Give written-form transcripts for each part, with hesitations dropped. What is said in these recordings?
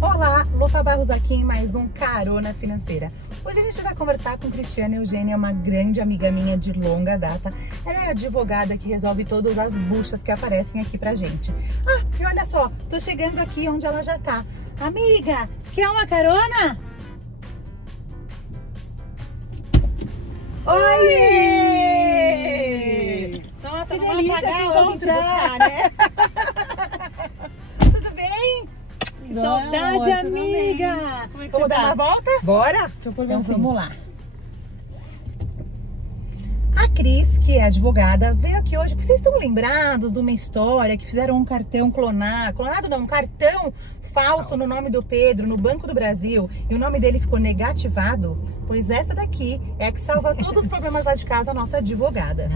Olá, Lufa Barros aqui em mais um Carona Financeira. Hoje a gente vai conversar com Cristiana Eugênia, uma grande amiga minha de longa data. Ela é advogada que resolve todas as buchas que aparecem aqui pra gente. Ah, e olha só, tô chegando aqui onde ela já tá. Amiga, quer uma carona? Oi! Nossa, que não vou delícia pagar te eu vim te buscar, né? Tudo bem? Que saudade, amiga! Como é que Vamos você dar tá? uma volta? Bora? Deixa eu pôr Então assim. vamos lá. A Cris, que é advogada, veio aqui hoje porque vocês estão lembrados de uma história que fizeram um cartão clonado não, um cartão falso no nome do Pedro, no Banco do Brasil, e o nome dele ficou negativado? Pois essa daqui é a que salva todos os problemas lá de casa, a nossa advogada.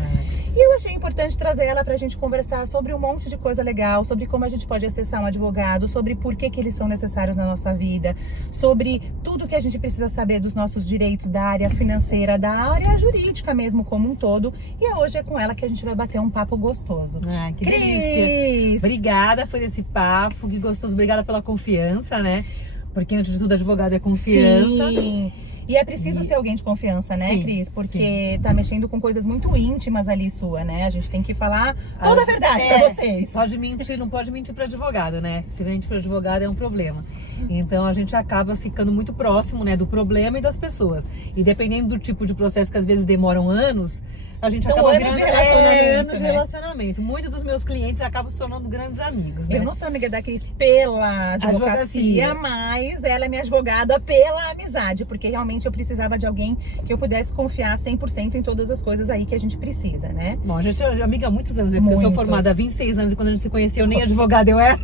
E eu achei importante trazer ela pra gente conversar sobre um monte de coisa legal, sobre como a gente pode acessar um advogado, sobre por que eles são necessários na nossa vida, sobre tudo que a gente precisa saber dos nossos direitos da área financeira, da área jurídica mesmo como um todo. E hoje é com ela que a gente vai bater um papo gostoso. Ah, que Cris! delícia. Obrigada por esse papo, que gostoso. Obrigada pela confiança, né? Porque antes de tudo, advogado é confiança. Sim. E é preciso ser alguém de confiança, né, Sim, Cris? Porque sim. tá mexendo com coisas muito íntimas ali sua, né? A gente tem que falar toda a verdade pra vocês. Pode mentir, não pode mentir para advogado, né? Se mente para advogado é um problema. Então a gente acaba ficando muito próximo, né, do problema e das pessoas. E dependendo do tipo de processo que às vezes demoram anos, a gente São acaba anos virando de relacionamento, anos de né? relacionamento. Muitos dos meus clientes acabam se tornando grandes amigos, né? Eu não sou amiga da Cris pela advocacia, mas ela é minha advogada pela amizade, porque realmente eu precisava de alguém que eu pudesse confiar 100% em todas as coisas aí que a gente precisa, né? Bom, a gente é amiga há muitos anos, porque eu sou formada há 26 anos e quando a gente se conheceu, nem advogada eu era.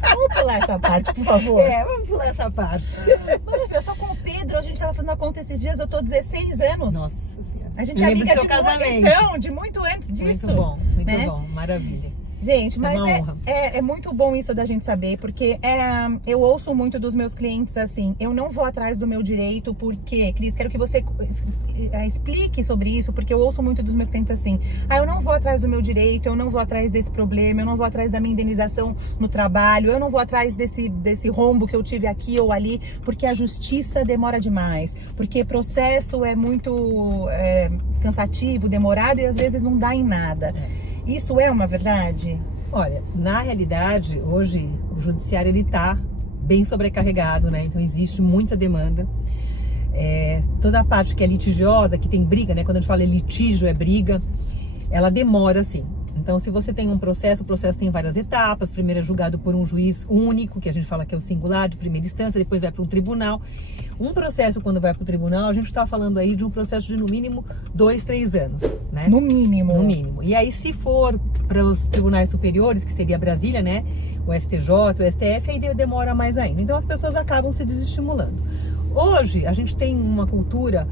Vamos pular essa parte, por favor. Vamos pular essa parte. Vamos ver, só com o Pedro, a gente tava fazendo a conta esses dias, eu tô 16 anos. Nossa Senhora. A gente é Lembro amiga do seu casamento. então, de muito antes disso. Muito né? bom, maravilha. Gente, Isso mas é uma honra. é muito bom isso da gente saber, porque eu ouço muito dos meus clientes assim, eu não vou atrás do meu direito porque, Cris, quero que você explique sobre isso, porque eu ouço muito dos meus clientes assim, eu não vou atrás do meu direito, eu não vou atrás desse problema, eu não vou atrás da minha indenização no trabalho, eu não vou atrás desse rombo que eu tive aqui ou ali, porque a justiça demora demais, porque processo é muito cansativo, demorado e às vezes não dá em nada. Isso é uma verdade? Olha, na realidade, hoje o judiciário ele tá bem sobrecarregado, né? Então existe muita demanda. Toda a parte que é litigiosa, que tem briga, né? Quando a gente fala litígio, é briga, ela demora, sim. Então, se você tem um processo, o processo tem várias etapas. Primeiro é julgado por um juiz único, que a gente fala que é o singular, de primeira instância, depois vai para um tribunal. Um processo, quando vai para o tribunal, a gente está falando aí de um processo de, no mínimo, 2, 3 anos, né? No mínimo. No mínimo. E aí, se for para os tribunais superiores, que seria Brasília, né? O STJ, o STF, aí demora mais ainda. Então, as pessoas acabam se desestimulando. Hoje, a gente tem uma cultura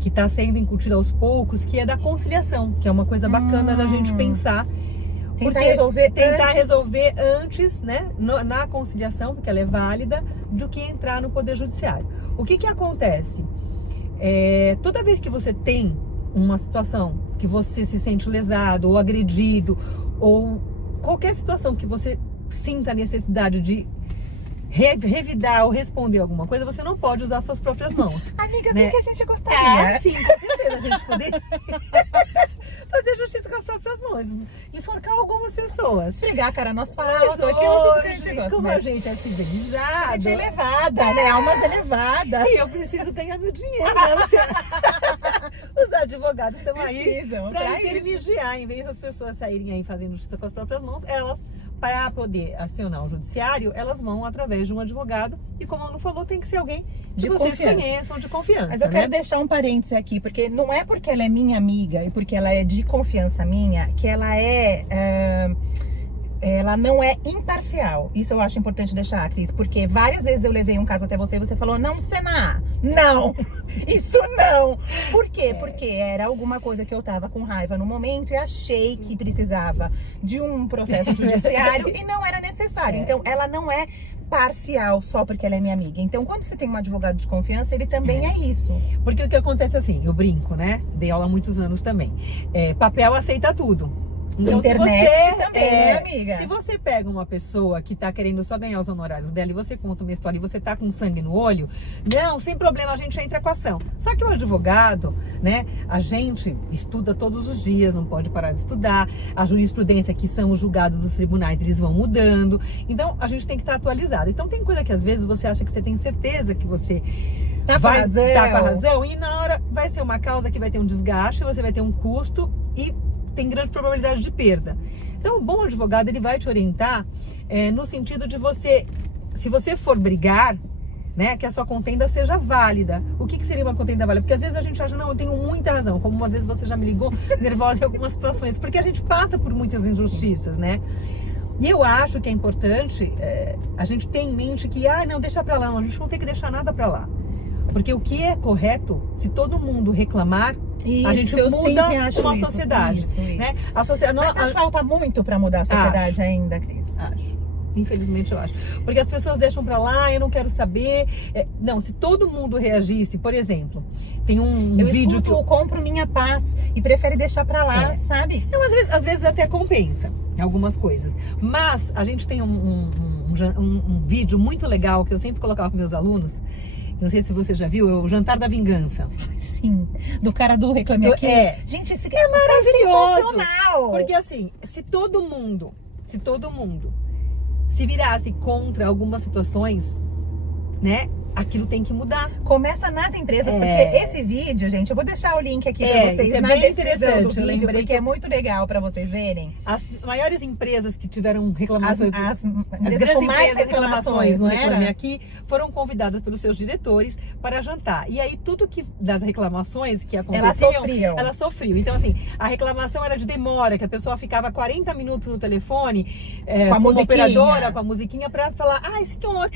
que está sendo incutida aos poucos, que é da conciliação, que é uma coisa bacana da gente pensar. Tentar resolver antes, né, na conciliação, porque ela é válida, do que entrar no Poder Judiciário. O que acontece? Toda vez que você tem uma situação que você se sente lesado ou agredido, ou qualquer situação que você sinta a necessidade de revidar ou responder alguma coisa, você não pode usar suas próprias mãos. Amiga, né? bem que a gente gostaria. Sim, com certeza, a gente poder fazer justiça com as próprias mãos, enforcar algumas pessoas. Esfregar a cara no asfalto, Mas aquilo tudo que a gente hoje, gosta. como a gente é civilizado, A gente é elevada, né? Almas elevadas. e eu preciso ganhar meu dinheiro, né, Luciana? Os advogados estão aí Precisam, para pra intermediar, em vez das pessoas saírem aí fazendo justiça com as próprias mãos, elas, para poder acionar o judiciário, elas vão através de um advogado, e como a Anu falou, tem que ser alguém que vocês conheçam, de confiança. Mas eu quero deixar um parêntese aqui, porque não é porque ela é minha amiga e porque ela é de confiança minha, que ela não é imparcial. Isso eu acho importante deixar, Cris, porque várias vezes eu levei um caso até você e você falou, não, Sena, não, isso não. Por quê? Porque era alguma coisa que eu tava com raiva no momento e achei que precisava de um processo judiciário e não era necessário. Então, ela não é parcial só porque ela é minha amiga. Então, quando você tem um advogado de confiança, ele também é isso. Porque o que acontece assim, eu brinco, né? Dei aula há muitos anos também. Papel aceita tudo. Então, Internet também, né, amiga? Se você pega uma pessoa que tá querendo só ganhar os honorários dela e você conta uma história e você tá com sangue no olho, não, sem problema, a gente entra com a ação. Só que o advogado, né, a gente estuda todos os dias, não pode parar de estudar. A jurisprudência, que são os julgados dos tribunais, eles vão mudando. Então, a gente tem que estar atualizado. Então, tem coisa que às vezes você acha que você tem certeza que você vai estar com a razão e na hora vai ser uma causa que vai ter um desgaste, você vai ter um custo e tem grande probabilidade de perda. Então, o bom advogado, ele vai te orientar no sentido de você, se você for brigar, né, que a sua contenda seja válida. O que seria uma contenda válida? Porque às vezes a gente acha, não, eu tenho muita razão, como às vezes você já me ligou nervosa em algumas situações, porque a gente passa por muitas injustiças, né? E eu acho que é importante a gente ter em mente que, não, deixa pra lá, não, a gente não tem que deixar nada pra lá. Porque o que é correto, se todo mundo reclamar, a gente muda uma sociedade. Isso. Né? Mas acho que falta muito para mudar a sociedade ainda, Cris. Acho. Infelizmente eu acho. Porque as pessoas deixam pra lá, eu não quero saber. Não, se todo mundo reagisse, por exemplo, tem um vídeo que eu compro minha paz e prefere deixar pra lá, sabe? Não, às vezes até compensa algumas coisas. Mas a gente tem um vídeo muito legal que eu sempre colocava para meus alunos. Não sei se você já viu, é o Jantar da Vingança. Sim, do cara do Reclame Aqui. Gente, esse é maravilhoso. Sensacional. Porque assim, se todo mundo se virasse contra algumas situações, né? Aquilo tem que mudar. Começa nas empresas, porque esse vídeo, gente, eu vou deixar o link aqui pra vocês na descrição do vídeo, porque é muito legal pra vocês verem. As maiores empresas que tiveram reclamações, as grandes com mais empresas reclamações no não Reclame era? Aqui, foram convidadas pelos seus diretores para jantar. E aí tudo que das reclamações que aconteciam, elas sofriam. Então assim, a reclamação era de demora, que a pessoa ficava 40 minutos no telefone com uma operadora, com a musiquinha para falar, senhor,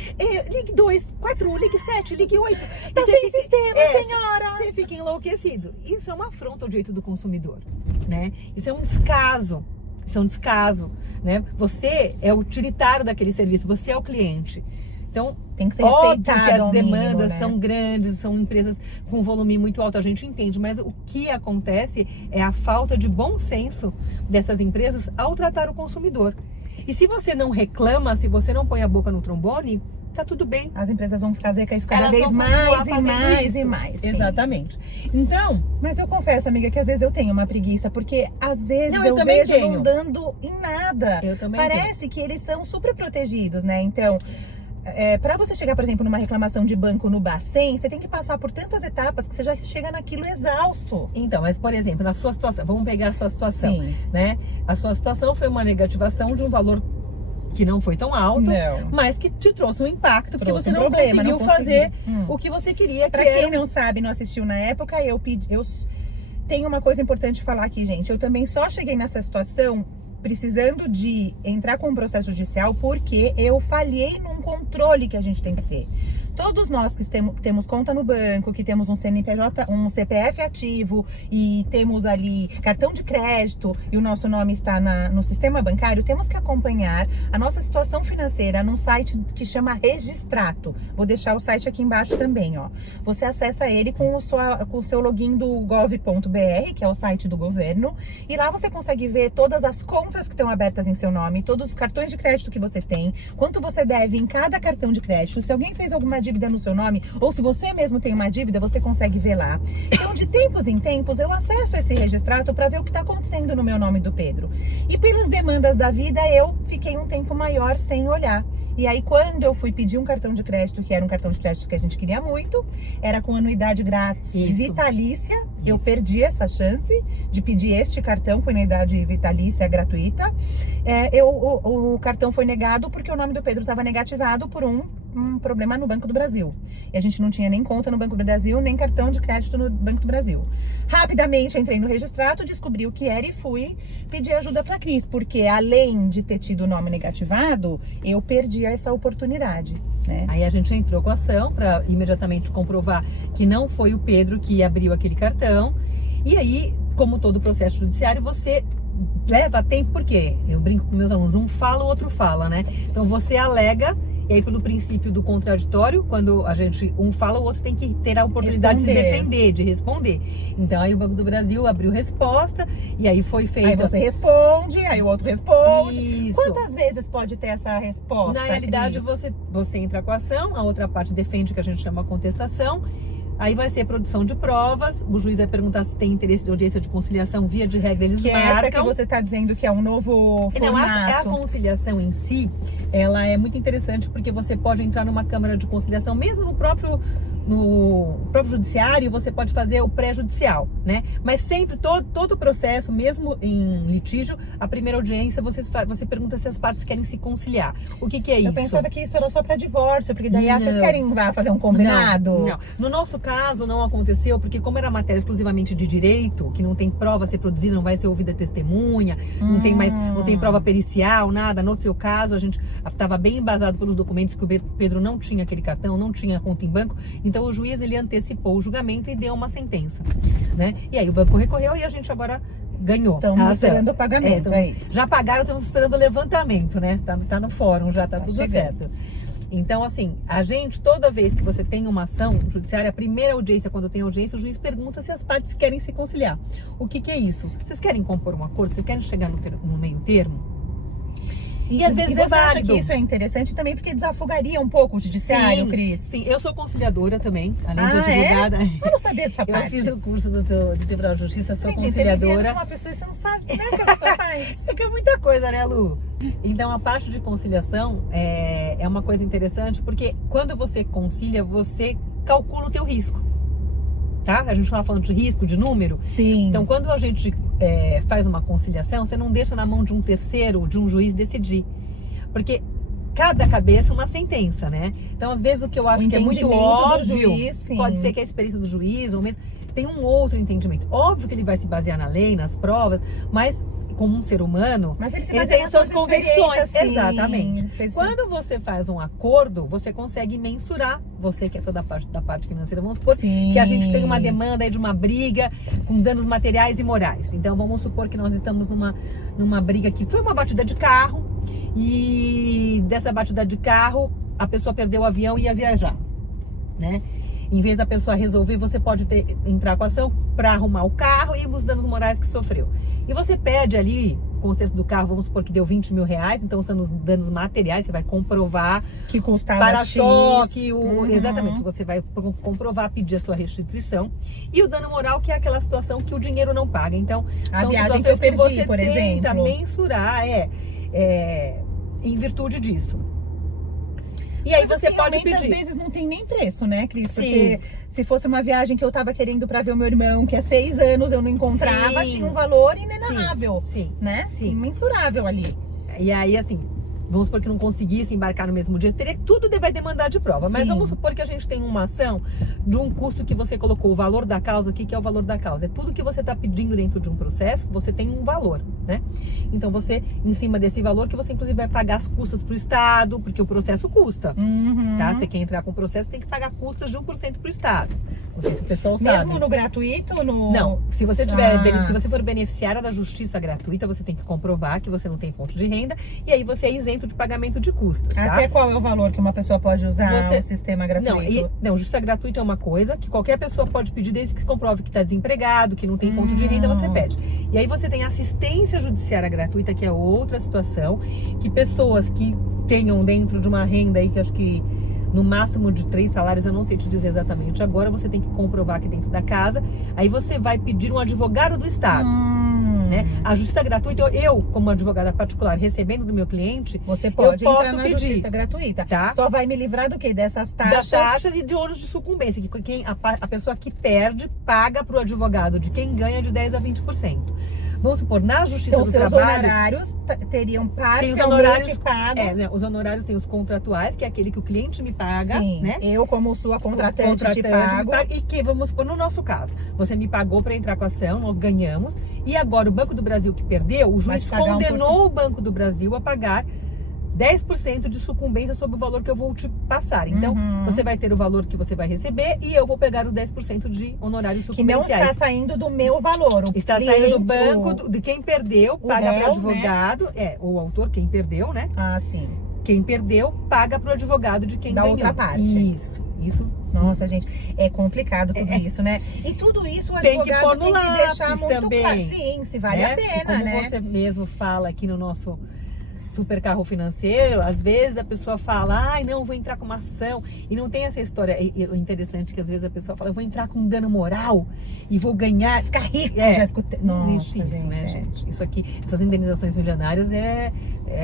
ligue 2, 4, ligue 7, ligue 8. Tá sem sistema, senhora. Você fica enlouquecido. Isso é uma afronta ao direito do consumidor, né? Isso é um descaso. Isso é um descaso, né? Você é o utilitário daquele serviço, você é o cliente. Então, tem que ser óbvio que respeitado as demandas mínimo, né? são grandes, são empresas com volume muito alto, a gente entende, mas o que acontece é a falta de bom senso dessas empresas ao tratar o consumidor. E se você não reclama, se você não põe a boca no trombone, tá tudo bem. As empresas vão fazer isso cada vez mais e mais e mais. Exatamente. Então, mas eu confesso, amiga, que às vezes eu tenho uma preguiça, porque às vezes eu vejo não dando em nada. Eu também Parece que eles são super protegidos, né? Então, para você chegar, por exemplo, numa reclamação de banco no Bacen, você tem que passar por tantas etapas que você já chega naquilo exausto. Então, mas por exemplo, na sua situação, vamos pegar a sua situação, né? A sua situação foi uma negativação de um valor que não foi tão alto, mas que te trouxe um impacto, porque você não conseguiu fazer o que você queria. Pra quem não sabe, não assistiu na época, eu tenho uma coisa importante de falar aqui, gente. Eu também só cheguei nessa situação precisando de entrar com um processo judicial porque eu falhei num controle que a gente tem que ter. Todos nós que temos conta no banco, que temos um CNPJ, um CPF ativo e temos ali cartão de crédito e o nosso nome está no sistema bancário, temos que acompanhar a nossa situação financeira num site que chama Registrato. Vou deixar o site aqui embaixo também, ó. Você acessa ele com o seu login do gov.br, que é o site do governo, e lá você consegue ver todas as contas que estão abertas em seu nome, todos os cartões de crédito que você tem, quanto você deve em cada cartão de crédito, se alguém fez alguma dívida no seu nome, ou se você mesmo tem uma dívida, você consegue ver lá. Então, de tempos em tempos, eu acesso esse Registrato para ver o que está acontecendo no meu nome do Pedro. E pelas demandas da vida, eu fiquei um tempo maior sem olhar. E aí, quando eu fui pedir um cartão de crédito, que era um cartão de crédito que a gente queria muito, era com anuidade grátis e vitalícia. Eu perdi essa chance de pedir este cartão com anuidade vitalícia gratuita. O cartão foi negado porque o nome do Pedro estava negativado por um problema no Banco do Brasil. E a gente não tinha nem conta no Banco do Brasil, nem cartão de crédito no Banco do Brasil. Rapidamente entrei no Registrato, descobri o que era e fui pedir ajuda para a Cris, porque além de ter tido o nome negativado, eu perdi essa oportunidade, né? Aí a gente entrou com a ação para imediatamente comprovar que não foi o Pedro que abriu aquele cartão. E aí, como todo processo judiciário, você leva tempo, porque eu brinco com meus alunos, um fala, o outro fala, né? Então você alega E aí, pelo princípio do contraditório, quando um fala, o outro tem que ter a oportunidade de se defender, de responder. Então, aí o Banco do Brasil abriu resposta e aí foi feita... Aí você responde, aí o outro responde. Isso. Quantas vezes pode ter essa resposta? Na realidade, você entra com a ação, a outra parte defende, que a gente chama contestação. Aí vai ser produção de provas, o juiz vai perguntar se tem interesse de audiência de conciliação, via de regra eles marcam. Essa que você está dizendo que é um novo formato. Não, a conciliação em si, ela é muito interessante porque você pode entrar numa câmara de conciliação, mesmo no próprio judiciário, você pode fazer o pré-judicial, né? Mas sempre, todo o processo, mesmo em litígio, a primeira audiência, você pergunta se as partes querem se conciliar. O que é isso? Eu pensava que isso era só para divórcio, porque daí vocês querem fazer um combinado? Não. No nosso caso, não aconteceu, porque como era matéria exclusivamente de direito, que não tem prova a ser produzida, não vai ser ouvida testemunha, não tem prova pericial, nada. No seu caso, a gente estava bem embasado pelos documentos que o Pedro não tinha aquele cartão, não tinha conta em banco, então o juiz ele antecipou o julgamento e deu uma sentença, né? E aí o banco recorreu e a gente agora ganhou. Estamos esperando o pagamento, é isso. Já pagaram, estamos esperando o levantamento, né? Tá no fórum, já tá tudo certo. Então, assim, a gente, toda vez que você tem uma ação judiciária, a primeira audiência, quando tem audiência, o juiz pergunta se as partes querem se conciliar. O que é isso? Vocês querem compor um acordo? Vocês querem chegar no meio termo? E às vezes você acha que isso é interessante também porque desafogaria um pouco o judiciário, Cris? Sim, eu sou conciliadora também, além de advogada. Eu não sabia dessa parte. Eu fiz o curso do Tribunal de Justiça, sou conciliadora. Você uma pessoa e você não sabe, né, o que a pessoa faz. É que é muita coisa, né, Lu? Então, a parte de conciliação é uma coisa interessante porque quando você concilia, você calcula o teu risco. Tá? A gente estava falando de risco, de número. Sim. Então, quando a gente faz uma conciliação, você não deixa na mão de um terceiro, de um juiz decidir. Porque cada cabeça é uma sentença, né? Então, às vezes, o que eu acho que é muito óbvio, pode ser que a experiência do juiz, ou mesmo, tem um outro entendimento. Óbvio que ele vai se basear na lei, nas provas, mas como um ser humano, ele tem suas convicções. Exatamente. Quando você faz um acordo, você consegue mensurar, você que é toda da parte financeira, vamos supor que a gente tem uma demanda aí de uma briga com danos materiais e morais. Então vamos supor que nós estamos numa briga que foi uma batida de carro e dessa batida de carro a pessoa perdeu o avião e ia viajar, né? Em vez da pessoa resolver, você pode entrar com a ação para arrumar o carro e os danos morais que sofreu. E você pede ali, o conserto do carro, vamos supor que deu 20 mil reais, então são os danos materiais, você vai comprovar que custava para-choque, exatamente, você vai comprovar, pedir a sua restituição. E o dano moral, que é aquela situação que o dinheiro não paga. Então, a são viagem que eu perdi, você por tenta exemplo, mensurar, em virtude disso. E aí você pode pedir. Às vezes não tem nem preço, né, Cris? Porque se fosse uma viagem que eu tava querendo pra ver o meu irmão, que há 6 anos eu não encontrava, tinha um valor inenarrável, né? Imensurável ali. E aí, assim, vamos supor que não conseguisse embarcar no mesmo dia, tudo vai demandar de prova. Mas vamos supor que a gente tem uma ação de um custo que você colocou, o valor da causa. O que é o valor da causa? É tudo que você está pedindo dentro de um processo, você tem um valor, né? Então você, em cima desse valor, que você inclusive vai pagar as custas para o Estado, porque o processo custa, tá? Você quer entrar com o processo, tem que pagar custas de 1% para o Estado. Não sei se o pessoal sabe. Mesmo no gratuito? Não. Se você se você for beneficiária da justiça gratuita, você tem que comprovar que você não tem fonte de renda e aí você é isento de pagamento de custas, tá? Até qual é o valor que uma pessoa pode usar o sistema gratuito? Não, justiça gratuita é uma coisa que qualquer pessoa pode pedir desde que se comprove que está desempregado, que não tem fonte de renda, você pede. E aí você tem assistência judiciária gratuita, que é outra situação, que pessoas que tenham dentro de uma renda aí, que acho que no máximo de 3 salários, eu não sei te dizer exatamente agora, você tem que comprovar que dentro da casa, aí você vai pedir um advogado do Estado. Né? A justiça gratuita, eu, como advogada particular, recebendo do meu cliente, você pode eu entrar na justiça gratuita. Tá? Só vai me livrar do quê? Dessas taxas? Das taxas e de ônus de sucumbência, que a pessoa que perde paga para o advogado de quem ganha de 10% a 20%. Vamos supor, na justiça do trabalho... Então, seus honorários teriam parcialmente pagos... Os honorários tem os contratuais, que é aquele que o cliente me paga, né? Eu, como sua contratante te pago. E que, vamos supor, no nosso caso, você me pagou para entrar com a ação, nós ganhamos, e agora o Banco do Brasil que perdeu, o juiz condenou o Banco do Brasil a pagar 10% de sucumbência sobre o valor que eu vou te passar. Então, você vai ter o valor que você vai receber e eu vou pegar os 10% de honorários sucumbenciais. Que não está saindo do meu valor. Está saindo do banco, de quem perdeu, paga para o advogado, o autor, quem perdeu, né? Ah, sim. quem perdeu paga pro advogado de quem Da ganhou. outra parte. Isso. Nossa, gente, é complicado tudo isso, né? E tudo isso o Tem que advogado pôr no tem que lápis deixar muito também, claro. Sim, se vale a E pena, como né? você mesmo fala aqui no nosso super carro financeiro, às vezes a pessoa fala, ai não, vou entrar com uma ação, e não tem essa história. O interessante é que às vezes a pessoa fala, eu vou entrar com um dano moral e vou ganhar, Ficar rico, É, já escutei. não Nossa, existe isso, né, gente? Isso aqui, essas indenizações milionárias é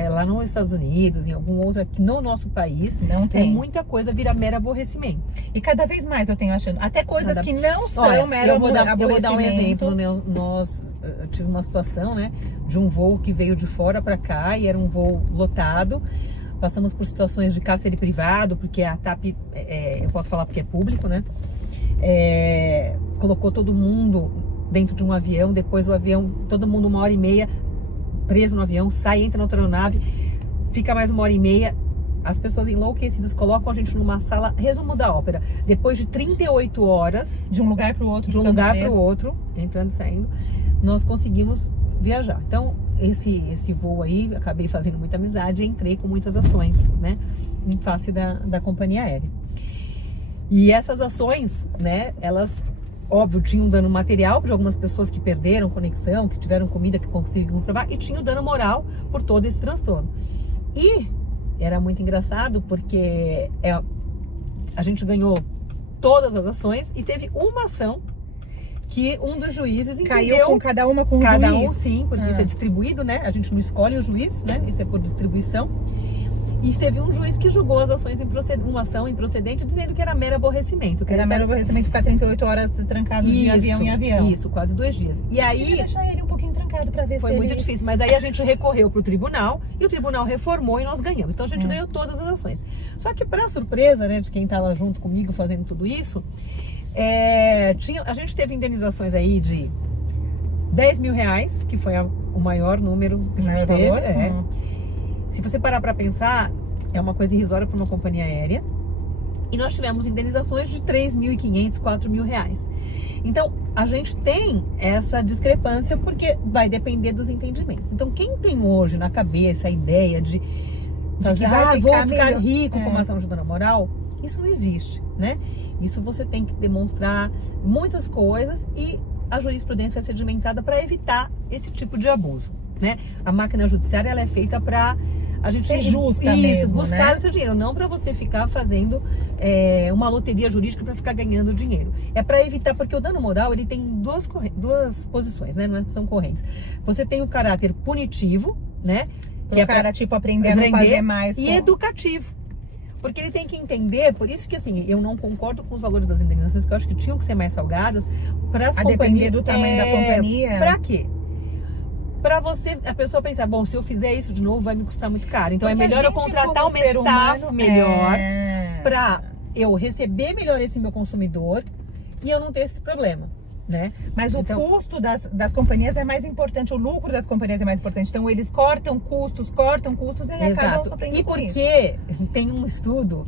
lá nos Estados Unidos, em algum outro, aqui no nosso país, Não tem. muita coisa vira mero aborrecimento. E cada vez mais eu tenho achando, até coisas que não são Olha, mero eu vou dar um aborrecimento. exemplo. Eu tive uma situação, né, de um voo que veio de fora para cá e era um voo lotado. Passamos por situações de cárcere privado, porque a TAP, eu posso falar porque é público, né? Colocou todo mundo dentro de um avião, depois do avião, todo mundo 1h30 preso no avião, sai, entra na outra aeronave, fica mais 1h30. As pessoas enlouquecidas colocam a gente numa sala, resumo da ópera, depois de 38 horas, De um lugar para o outro. de um lugar para o outro, entrando e saindo, nós conseguimos viajar. Então, esse voo aí, acabei fazendo muita amizade e entrei com muitas ações, né, em face da companhia aérea. E essas ações, né, elas, óbvio, tinham dano material de algumas pessoas que perderam conexão, que tiveram comida, que conseguiram provar, e tinha o dano moral por todo esse transtorno. E era muito engraçado porque a gente ganhou todas as ações e teve uma ação que um dos juízes entendeu. Caiu com cada uma com um Cada juiz. um, sim, porque isso é distribuído, né? A gente não escolhe o juiz, né? Isso é por distribuição. E teve um juiz que julgou as ações uma ação improcedente, dizendo que era mero aborrecimento. Era mero aborrecimento ficar 38 horas trancado de avião em avião. Isso, quase 2 dias. E aí Deixar ele um pouquinho trancado para ver foi se muito ele... difícil, mas aí a gente recorreu para o tribunal e o tribunal reformou e nós ganhamos. Então a gente ganhou todas as ações. Só que, para surpresa, né, de quem estava junto comigo fazendo tudo isso, a gente teve indenizações aí de 10 mil reais, que foi o maior número que a gente teve. Valor? Se você parar para pensar, é uma coisa irrisória para uma companhia aérea. E nós tivemos indenizações de 3.500, 4 mil reais. Então, a gente tem essa discrepância porque vai depender dos entendimentos. Então, quem tem hoje na cabeça a ideia de fazer, vou ficar rico com uma ação de dano moral, isso não existe, né? Isso você tem que demonstrar muitas coisas e a jurisprudência é sedimentada para evitar esse tipo de abuso, né? A máquina judiciária, ela é feita para a gente ser justa mesmo, buscar né? o seu dinheiro, não para você ficar fazendo uma loteria jurídica para ficar ganhando dinheiro. É para evitar, porque o dano moral ele tem duas posições, né? Não são correntes. Você tem o caráter punitivo, né? Que é para tipo aprender a não fazer mais. E educativo. Porque ele tem que entender, por isso que assim, eu não concordo com os valores das indenizações, que eu acho que tinham que ser mais salgadas para as companhias. A depender do tamanho da companhia. Para quê? Para a pessoa pensar, bom, se eu fizer isso de novo vai me custar muito caro. Então porque é melhor eu contratar uma staff melhor para eu receber melhor esse meu consumidor e eu não ter esse problema, né? Mas o custo das companhias é mais importante, o lucro das companhias é mais importante. Então eles cortam custos e acabam sofrendo com isso. E porque tem um estudo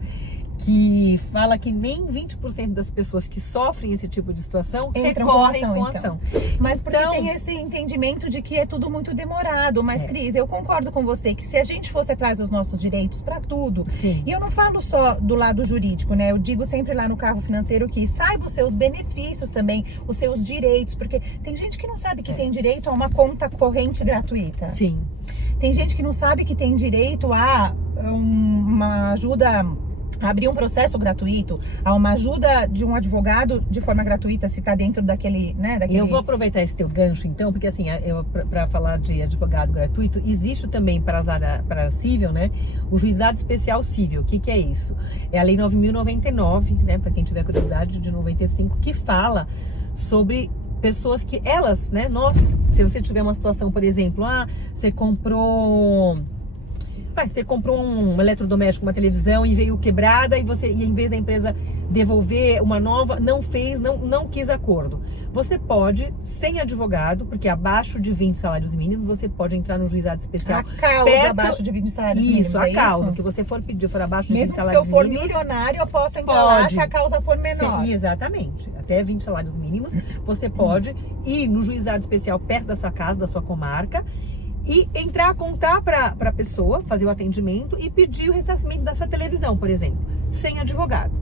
que fala que nem 20% das pessoas que sofrem esse tipo de situação recorrem com ação. Mas porque tem esse entendimento de que é tudo muito demorado. Mas, Cris, eu concordo com você que se a gente fosse atrás dos nossos direitos para tudo, sim. E eu não falo só do lado jurídico, né? Eu digo sempre lá no carro financeiro que saiba os seus benefícios também, os seus direitos, porque tem gente que não sabe que tem direito a uma conta corrente gratuita. Sim. Tem gente que não sabe que tem direito a uma ajuda... abrir um processo gratuito, a uma ajuda de um advogado de forma gratuita, se está dentro daquele, né? Eu vou aproveitar esse teu gancho, então, porque assim, para falar de advogado gratuito, existe também para a civil, né? O juizado especial civil. O que é isso? É a lei 9.099, né? Para quem tiver curiosidade, de 95, que fala sobre pessoas que elas, né? Se você tiver uma situação, por exemplo, você comprou um eletrodoméstico, uma televisão e veio quebrada e em vez da empresa devolver uma nova, não quis acordo. Você pode, sem advogado, porque abaixo de 20 salários mínimos, você pode entrar no juizado especial. A causa abaixo de 20 salários mínimos. Isso, a causa. Que você for pedir, for abaixo de 20 salários mínimos. Mesmo se eu for milionário, eu posso entrar lá se a causa for menor. Sim, exatamente. Até 20 salários mínimos, você pode ir no juizado especial perto da sua casa, da sua comarca, e entrar, contar para a pessoa, fazer o atendimento e pedir o ressarcimento dessa televisão, por exemplo, sem advogado.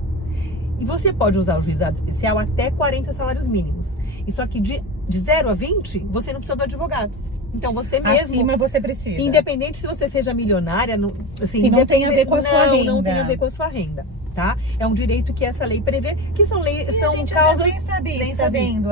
E você pode usar o juizado especial até 40 salários mínimos. E só que de 0 a 20, você não precisa do advogado. Então você mesmo... Acima você precisa. Independente se você seja milionária, assim, se não tem a ver com a sua renda. Não tem a ver com a sua renda, tá? É um direito que essa lei prevê, que são leis, são causas... Nem sabe isso, sabendo,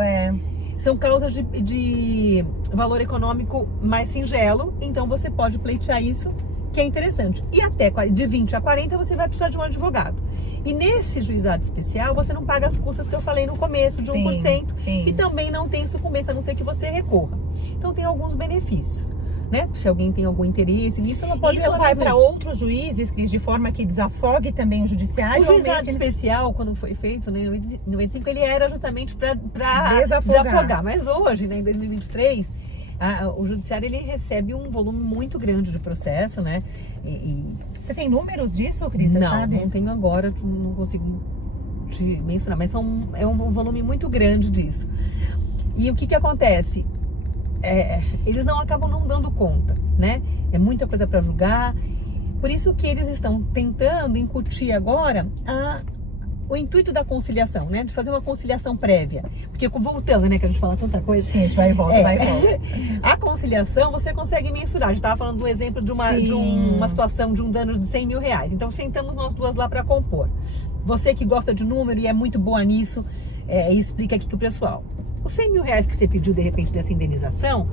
São causas de valor econômico mais singelo, então você pode pleitear isso, que é interessante. E até de 20 a 40 você vai precisar de um advogado. E nesse juizado especial, você não paga as custas que eu falei no começo, de 1%. Sim. E também não tem sucumbência, a não ser que você recorra. Então tem alguns benefícios, né? Se alguém tem algum interesse nisso, ela pode... Isso vai para outros juízes, Cris, de forma que desafogue também o judiciário? O juizado especial, quando foi feito, né, em 95, ele era justamente para desafogar. Mas hoje, né, em 2023... o judiciário, ele recebe um volume muito grande de processo, né? Você tem números disso, Cris? Não tenho agora, não consigo te mencionar, mas é um volume muito grande disso. E o que acontece? Eles acabam não dando conta, né? É muita coisa para julgar. Por isso que eles estão tentando incutir agora o intuito da conciliação, né? De fazer uma conciliação prévia. Porque voltando, né? Que a gente fala tanta coisa. Sim, a gente vai e volta, vai e volta. A conciliação você consegue mensurar. A gente estava falando do exemplo de uma situação de um dano de 100 mil reais. Então sentamos nós duas lá para compor. Você que gosta de número e é muito boa nisso, explica aqui pro pessoal. Os 100 mil reais que você pediu de repente dessa indenização,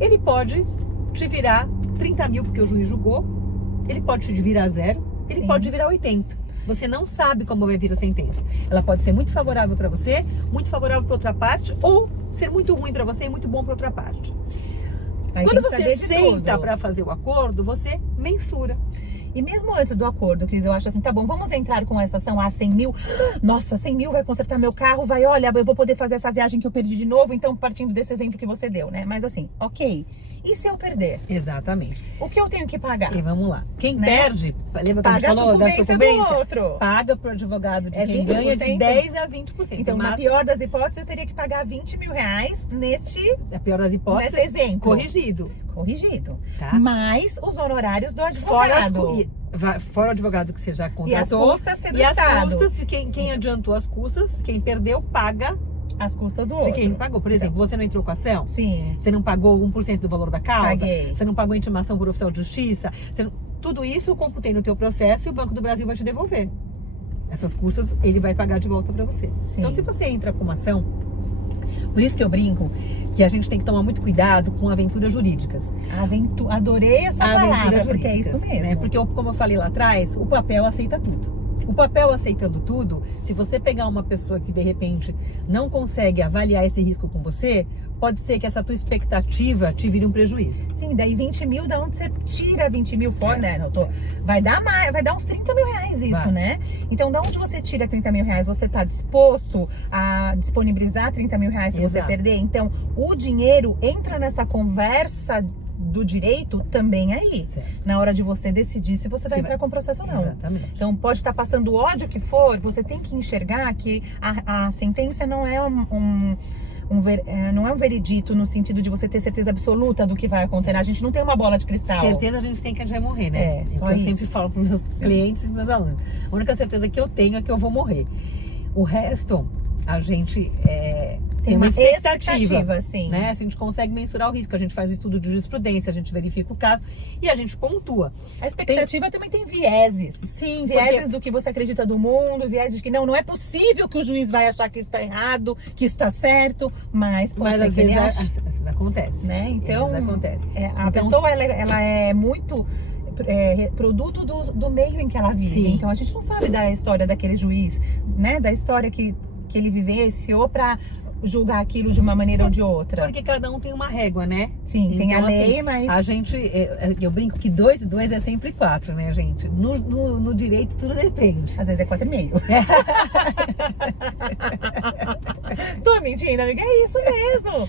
ele pode te virar 30 mil porque o juiz julgou, ele pode te virar 0, ele pode te virar 80. Você não sabe como vai vir a sentença. Ela pode ser muito favorável para você, muito favorável para outra parte, ou ser muito ruim para você e muito bom para outra parte. Quando você senta para fazer o acordo, você mensura. E mesmo antes do acordo, Cris, eu acho assim, tá bom, vamos entrar com essa ação a 100 mil. Nossa, 100 mil vai consertar meu carro, olha, eu vou poder fazer essa viagem que eu perdi de novo, então partindo desse exemplo que você deu, né? Mas assim, ok. E se eu perder? Exatamente. O que eu tenho que pagar? E vamos lá. Quem perde, lembra que a gente falou da sucumbência? Do outro. Paga pro advogado de quem ganha de 10 a 20%. Então, na pior das hipóteses, eu teria que pagar 20 mil reais na pior das hipóteses, nesse exemplo. Corrigido. Tá? Mais os honorários do advogado. Fora o advogado que você já contratou. E as custas que é do Estado. As custas de quem adiantou as custas, quem perdeu, paga as custas do outro. De quem pagou. Por exemplo, você não entrou com a ação? Sim. Você não pagou 1% do valor da causa? Paguei. Você não pagou intimação por oficial de justiça? Tudo isso eu computei no teu processo e o Banco do Brasil vai te devolver. Essas custas ele vai pagar de volta para você. Sim. Então, se você entra com uma ação, por isso que eu brinco que a gente tem que tomar muito cuidado com aventuras jurídicas. Adorei essa palavra, porque é isso mesmo. Né? Porque, como eu falei lá atrás, o papel aceita tudo. O papel aceitando tudo, se você pegar uma pessoa que de repente não consegue avaliar esse risco com você, pode ser que essa tua expectativa te vire um prejuízo. Sim, daí 20 mil, da onde você tira 20 mil fora, né? Vai dar uns 30 mil reais isso, né? Então, da onde você tira 30 mil reais? Você está disposto a disponibilizar 30 mil reais se você perder? Então, o dinheiro entra nessa conversa do direito também aí, na hora de você decidir se você vai entrar com processo ou não. Exatamente. Então, pode estar passando o ódio que for, você tem que enxergar que a sentença não é não é um veredito no sentido de você ter certeza absoluta do que vai acontecer. A gente não tem uma bola de cristal. Certeza a gente tem que a gente vai morrer, né? Só eu sempre falo para os meus clientes e meus alunos. A única certeza que eu tenho é que eu vou morrer. O resto, a gente tem uma expectativa, sim. Né? A gente consegue mensurar o risco, a gente faz o estudo de jurisprudência, a gente verifica o caso e a gente pontua. A expectativa também tem vieses. Sim, vieses do que você acredita do mundo, vieses de que não é possível que o juiz vai achar que isso está errado, que isso está certo, mas às vezes acontece. Né? Então, acontece. A pessoa ela é muito produto do meio em que ela vive. Sim. Então a gente não sabe da história daquele juiz, né? Da história que ele vivenciou para julgar aquilo de uma maneira ou de outra. Porque cada um tem uma régua, né? Sim, então, tem a lei, assim, mas... A gente, eu brinco que 2 e 2 é sempre 4, né, gente? No direito tudo depende. Às vezes é 4,5. Tô mentindo, amiga, é isso mesmo.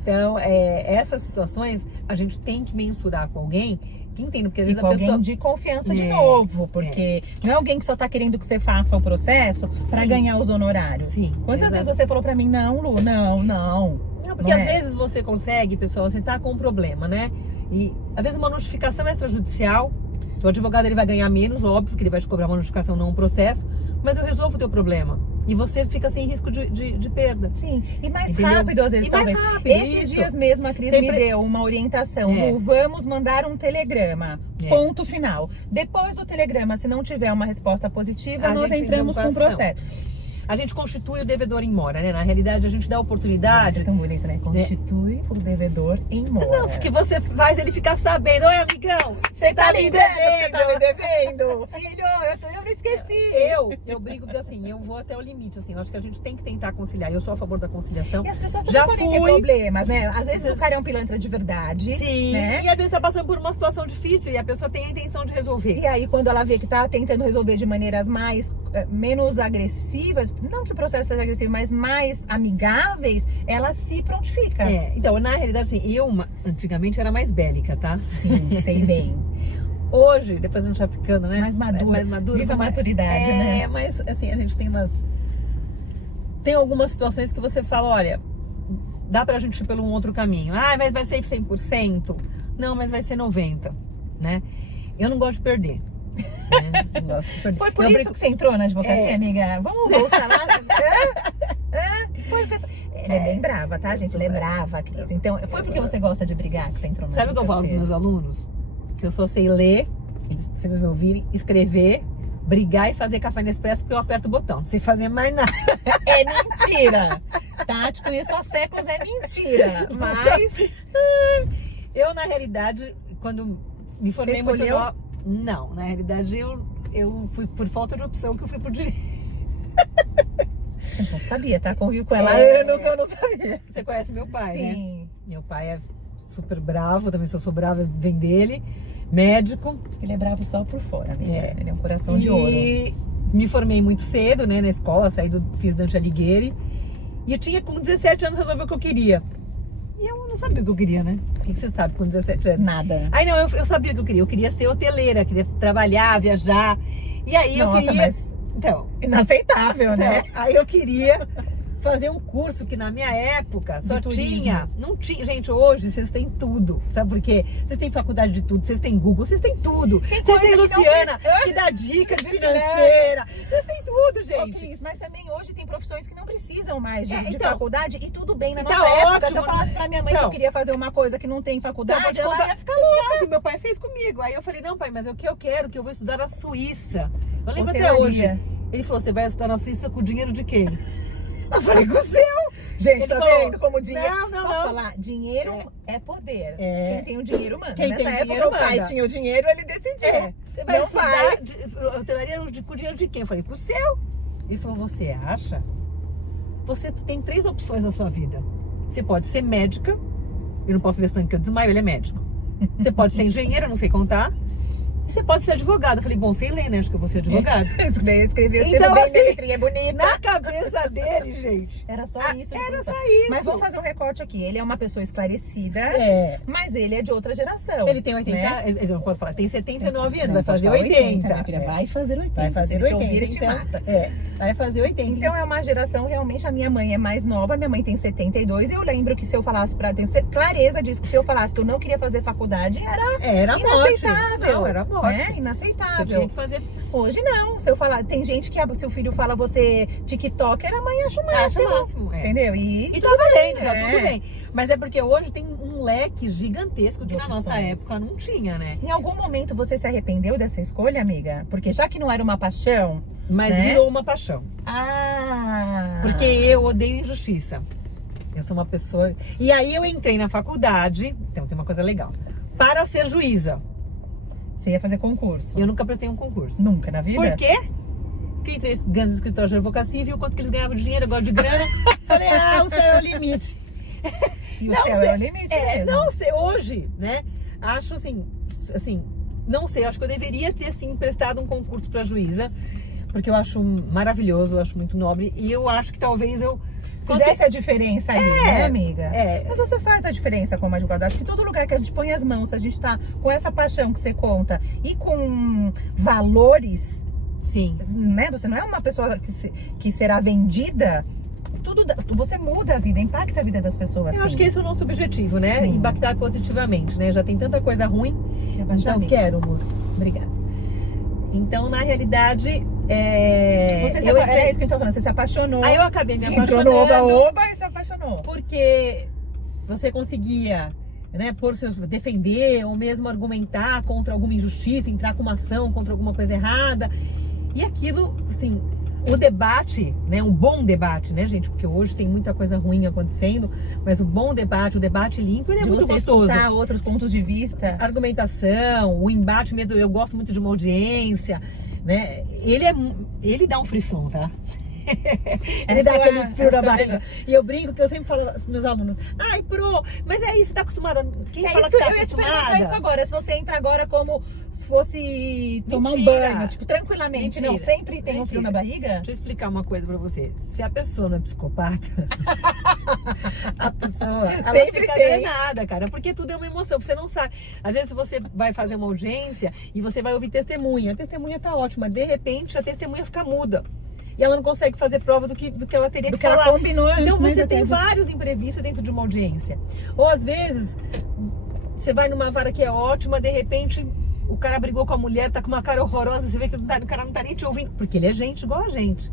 Então, essas situações a gente tem que mensurar com alguém que entenda, porque às vezes a pessoa... alguém de confiança de novo, porque não é alguém que só tá querendo que você faça o processo para ganhar os honorários. Sim. Quantas vezes você falou para mim, não, Lu, não. Não, porque às vezes você consegue, pessoal, você tá com um problema, né? E às vezes uma notificação extrajudicial, o advogado ele vai ganhar menos, óbvio que ele vai te cobrar uma notificação, não um processo, mas eu resolvo o teu problema. E você fica sem risco de perda. Sim, e mais Entendeu? rápido às vezes, E mais talvez. rápido, Esses isso. dias mesmo a Cris Sempre- me deu uma orientação. É. Lu, vamos mandar um telegrama. É. Ponto final. Depois do telegrama, se não tiver uma resposta positiva, A nós gente entramos entra com com o ação. processo. A gente constitui o devedor em mora, né? Na realidade, a gente dá oportunidade. É tão bonito, né? Constitui o devedor em mora. Não, porque você faz ele ficar sabendo. Oi, amigão, você tá me Você tá me devendo. devendo? Filho, eu não esqueci. Eu brinco que assim, eu vou até o limite, assim, eu acho que a gente tem que tentar conciliar. Eu sou a favor da conciliação. E as pessoas também Já podem ter fui. problemas, né? Às vezes o cara é um pilantra de verdade. Sim, né? e às vezes tá passando por uma situação difícil e a pessoa tem a intenção de resolver. E aí, quando ela vê que tá tentando resolver de maneiras menos agressivas, não que o processo seja agressivo, mas mais amigáveis, ela se prontifica. É, então, na realidade, assim, antigamente era mais bélica, tá? Sim, sei bem. Hoje, depois a gente vai ficando, né? Mais madura. Mais madura. Viva a maturidade, é, né? mas assim, a gente tem algumas situações que você fala, olha, dá pra gente ir pelo um outro caminho. Ah, mas vai ser 100%? Não, mas vai ser 90%, né? Eu não gosto de perder. Né? Não gosto de perder. Foi por Eu isso brinco- que você entrou na advocacia, É. amiga? Vamos voltar lá. Foi porque... Ela é bem brava, tá, gente? Ela é brava, Cris. Então, foi porque você gosta de brigar que você entrou na Sabe o que eu falo advocacia? com meus alunos? Que eu só sei ler, se eles me ouvirem, escrever, brigar e fazer café Nespresso porque eu aperto o botão. Não sei fazer mais nada. É mentira! Tá? Te conheço há séculos, é mentira. Mas Eu, na realidade, quando me formei Você muito escolheu? nova... Não, na realidade, eu fui por falta de opção que eu fui por direito. eu não sabia, tá? Convivo com ela É. anos, eu não sabia. Você conhece meu pai, né? Sim. Meu pai é super bravo, também se eu sou brava, vem dele. Médico. Diz que ele é bravo só por fora, amiga. É. Ele é um coração de ouro. E me formei muito cedo, né, na escola, fiz Dante Alighieri. E eu tinha, com 17 anos, resolvi o que eu queria. E eu não sabia o que eu queria, né? O que você sabe com 17 anos? Nada. Aí não, eu sabia o que eu queria. Eu queria ser hoteleira, queria trabalhar, viajar. E aí Nossa, eu queria... mas Então, inaceitável, né? aí eu queria fazer um curso que na minha época só De turismo. tinha. Não tinha. Gente, hoje vocês têm tudo. Sabe por quê? Vocês têm faculdade de tudo, vocês têm Google, vocês têm tudo. Tem Vocês coisa têm que não Luciana, precisa. que dá dicas De financeira. Vocês têm tudo, Ô, gente. Cris, mas também hoje tem profissões que não precisam mais de Então. faculdade e tudo bem. Na E tá nossa época, se eu ótimo, falasse né? pra minha mãe que Então. eu queria fazer uma coisa que não tem Então, faculdade, vou te ela contar- ia ficar louca. o que meu pai fez comigo. Aí eu falei, não, pai, mas é o que eu quero, que eu vou estudar na Suíça. Eu lembro até Hotelaria. hoje. Ele falou, você vai estudar na Suíça com o dinheiro de quem? Eu falei, com o seu. Gente, Ele tá falou, vendo como dinheiro... Não, Posso não. falar? Dinheiro é poder. É. Quem tem o dinheiro manda. Quem Nessa tem época, dinheiro o pai manda. tinha o dinheiro, ele decidiu. É, você vai Meu estudar pai- hotelaria com o dinheiro de quem? Eu falei, com o seu. Ele falou, você acha? Você tem 3 opções na sua vida. Você pode ser médica, eu não posso ver sangue que eu desmaio, ele é médico. Você pode ser engenheiro, eu não sei contar. E você pode ser advogado. Eu falei, bom, sei ler, né? Acho que eu vou ser advogado. Escreveu Então, sendo bem, assim, minha letrinha é bonita. Na cabeça dele, gente. Era só isso. Era Luísa. só isso. Mas vamos fazer um recorte aqui. Ele é uma pessoa esclarecida, É. mas ele é de outra geração. Ele tem 80, né? ele não pode falar, tem 79 anos, Não, vai fazer pode falar 80. minha filha. Vai fazer 80. Vai fazer Se ele te 80. ouvir, ele te então, mata. vai fazer 80. Então é uma geração, realmente, a minha mãe é mais nova, minha mãe tem 72, eu lembro que se eu falasse tenho clareza disso, que se eu falasse que eu não queria fazer faculdade, era era morte. inaceitável. Não, era morte. Né? Você Inaceitável. tinha que fazer. Hoje não, se eu falar, tem gente que seu filho fala você TikToker, a mãe acha o máximo. Acho o máximo, é. Entendeu? E tá valendo, tá é. tudo bem. Mas é porque hoje tem um leque gigantesco que De na nossa opções. época não tinha, né? Em algum momento você se arrependeu dessa escolha, amiga? Porque já que não era uma paixão, Mas né? virou uma paixão. Porque Porque eu odeio injustiça. Eu sou uma pessoa... E aí eu entrei na faculdade, então tem uma coisa legal, para ser juíza. você ia fazer concurso. Eu nunca prestei um concurso. Nunca na vida? Por quê? Porque entrei em grandes escritórios de advocacia e vi o quanto que eles ganhavam de dinheiro, agora de grana. Falei, o céu é o limite. E o Não, céu sei- é o limite mesmo. Não sei, hoje, né? Acho assim, não sei, acho que eu deveria ter sim prestado um concurso para juíza, porque eu acho maravilhoso, eu acho muito nobre, e eu acho que talvez eu Fizesse a diferença aí, né, amiga? É. Mas você faz a diferença como advogado. Acho que todo lugar que a gente põe as mãos, a gente tá com essa paixão que você conta e com valores, Sim. né? Você não é uma pessoa que será vendida. você muda a vida, impacta a vida das pessoas. Eu acho que esse é o nosso objetivo, né? Sim. Impactar positivamente, né? Já tem tanta coisa ruim. Então, quero, amor. Obrigada. Então, na realidade, Era isso que a gente tava falando, você se apaixonou. Aí eu acabei me apaixonando. Entrou no oba e se apaixonou. Porque você conseguia, né, defender ou mesmo argumentar contra alguma injustiça, entrar com uma ação contra alguma coisa errada. E aquilo, assim, o debate, né, um bom debate, né, gente? Porque hoje tem muita coisa ruim acontecendo, mas o bom debate, o debate limpo, ele é muito gostoso. Escutar outros pontos de vista. Argumentação, o embate mesmo, eu gosto muito de uma audiência, né? Ele dá um frisson, tá? Ele dá aquele frio na barriga. E eu brinco que eu sempre falo para os meus alunos: ai, mas é isso, você tá acostumada? Quem fala que tá eu ia te perguntar acostumada? isso agora, se você entra agora como fosse tomar um Mentira. banho, tipo, tranquilamente, Mentira. não, sempre tem um frio na Mentira. barriga? Deixa eu explicar uma coisa pra você. Se a pessoa não é psicopata, a pessoa ela Sempre fica tem. drenada, cara. Porque tudo é uma emoção. Você não sabe. Às vezes você vai fazer uma audiência e você vai ouvir testemunha. A testemunha tá ótima. De repente, a testemunha fica muda. E ela não consegue fazer prova do que ela teria que falar. Ela combinou antes, Então né, você da tem tese. vários imprevistos dentro de uma audiência. Ou às vezes, você vai numa vara que é ótima, de repente o cara brigou com a mulher, tá com uma cara horrorosa, você vê que o cara não tá nem te ouvindo, porque ele é gente igual a gente.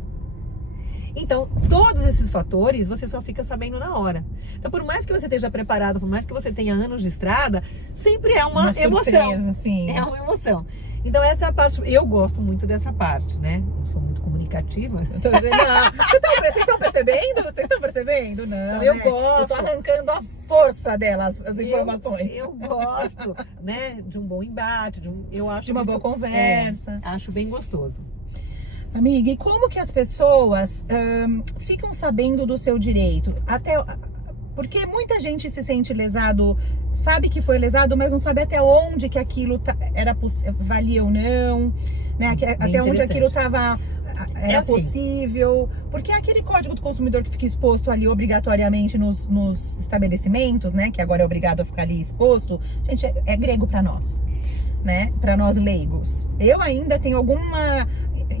Então, todos esses fatores você só fica sabendo na hora. Então, por mais que você esteja preparado, por mais que você tenha anos de estrada, sempre é uma emoção. Surpresa, sim. É uma emoção. Então, essa é a parte, eu gosto muito dessa parte, né? Eu sou muito comunicativa. Vocês estão percebendo? Vocês estão percebendo? Não, Eu né? gosto. Eu tô arrancando a força delas, as informações. Eu gosto, né? De um bom embate, eu acho De uma boa conversa. Acho bem gostoso. Amiga, e como que as pessoas ficam sabendo do seu direito? Porque muita gente se sente lesado, sabe que foi lesado, mas não sabe até onde que aquilo valia ou não, né? Até onde aquilo era assim. possível. Porque é aquele código do consumidor que fica exposto ali obrigatoriamente nos estabelecimentos, né? Que agora é obrigado a ficar ali exposto. Gente, é grego para nós, né? Para nós leigos. Eu ainda tenho alguma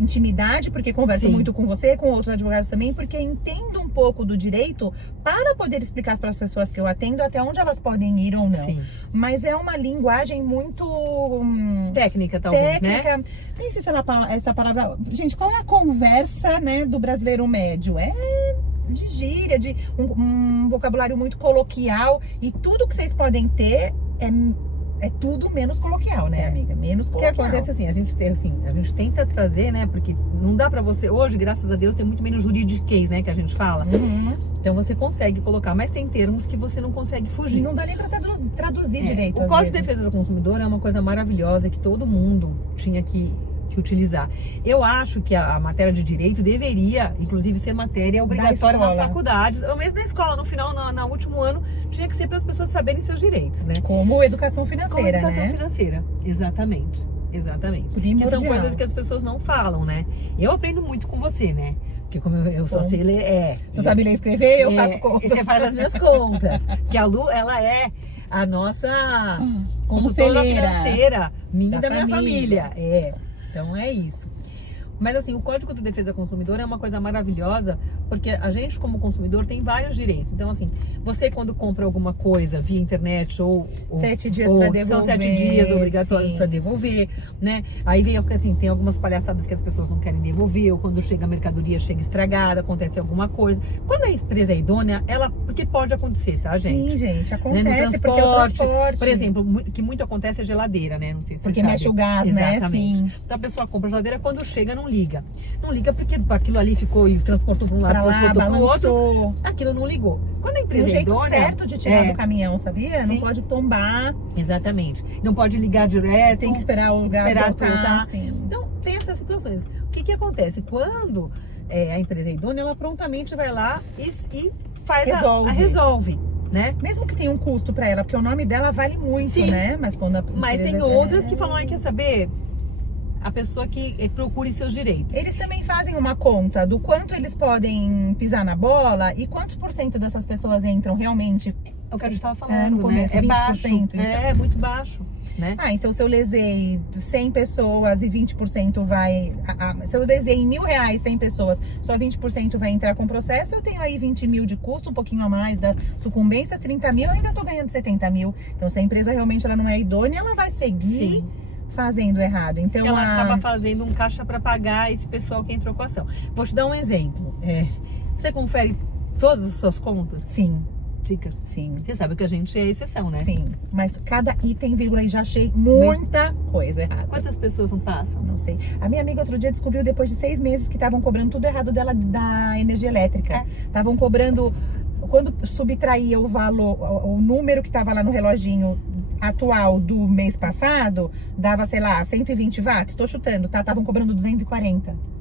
intimidade, porque converso Sim. muito com você, com outros advogados também, porque entendo um pouco do direito para poder explicar para as pessoas que eu atendo até onde elas podem ir ou não. Sim. Mas é uma linguagem muito Técnica, talvez, técnica. né? Nem sei se essa palavra. Gente, qual é a conversa, né, do brasileiro médio? É de gíria, de um vocabulário muito coloquial, e tudo que vocês podem ter é tudo menos coloquial, né, amiga? Menos O que coloquial. acontece assim, a gente tenta trazer, né? Porque não dá pra você, hoje, graças a Deus, tem muito menos juridiquês, né? Que a gente fala. Uhum. Então você consegue colocar, mas tem termos que você não consegue E fugir. não dá nem pra traduzir direito. O às Código de vezes. Defesa do Consumidor é uma coisa maravilhosa que todo mundo tinha que utilizar. Eu acho que a matéria de direito deveria, inclusive, ser matéria obrigatória nas escola. faculdades, ou mesmo na escola. No final, no último ano, tinha que ser para as pessoas saberem seus direitos, né? Como educação Com financeira, educação né? financeira, exatamente. Exatamente. Que Primordial. são coisas que as pessoas não falam, né? Eu aprendo muito com você, né? Porque como eu só sei ler, Você sabe ler e escrever, eu faço conta. E você faz as minhas contas. Que a Lu, ela é a nossa consultora conselheira financeira, minha e da da minha família. família. Então é isso. Mas assim, o Código de Defesa do Consumidor é uma coisa maravilhosa, porque a gente como consumidor tem vários direitos. Então assim, você quando compra alguma coisa via internet ou 7 dias para devolver. são 7 dias obrigatórios sim. para devolver, né? Aí vem assim, tem algumas palhaçadas que as pessoas não querem devolver, ou quando chega a mercadoria chega estragada, acontece alguma coisa. Quando a empresa é idônea, porque pode acontecer, tá, gente? Sim, gente, Né? acontece, No porque o transporte. por exemplo, que muito acontece é geladeira, né? Não sei se Porque você mexe sabe. o gás, né? Exatamente. Sim. Então a pessoa compra a geladeira, quando chega não liga. Não liga porque aquilo ali ficou e transportou para um lado, Pra lá, transportou para o outro. balançou. Aquilo não ligou. Quando a Tem empresa um é jeito idônea, certo de tirar do caminhão, sabia? Não Sim. pode tombar, Exatamente. Não pode ligar direto. tem que esperar o gás Esperar voltar. voltar. Sim. Então, tem essas situações. O que acontece? Quando a empresa é idônea, ela prontamente vai lá e faz resolve, né? Mesmo que tenha um custo pra ela, porque o nome dela vale muito, Sim. né? Mas quando Mas tem outras que falam, quer saber? A pessoa que procure seus direitos. Eles também fazem uma conta do quanto eles podem pisar na bola e quantos por cento dessas pessoas entram realmente É o que a gente estava falando, no começo, né? É 20%, baixo, então. é muito baixo, né? Então se eu lesei 100 pessoas e 20% vai... se eu lesei em R$1.000 100 pessoas, só 20% vai entrar com processo, eu tenho aí 20 mil de custo, um pouquinho a mais da sucumbência, 30 mil, eu ainda tô ganhando 70 mil. Então se a empresa realmente ela não é idônea, ela vai seguir fazendo errado. Então ela acaba fazendo um caixa para pagar esse pessoal que entrou com a ação. Vou te dar um exemplo. Você confere todas as suas contas? Sim. Dica. Sim. Você sabe que a gente é exceção, né? Sim. Mas cada item, vírgula, e já achei muita coisa errada. Quantas pessoas não passam? Não sei. A minha amiga outro dia descobriu depois de 6 meses que estavam cobrando tudo errado dela da energia elétrica. Estavam cobrando, quando subtraía o valor, o número que estava lá no reloginho atual do mês passado, dava, sei lá, 120 watts, tô chutando, tá? Estavam cobrando 240.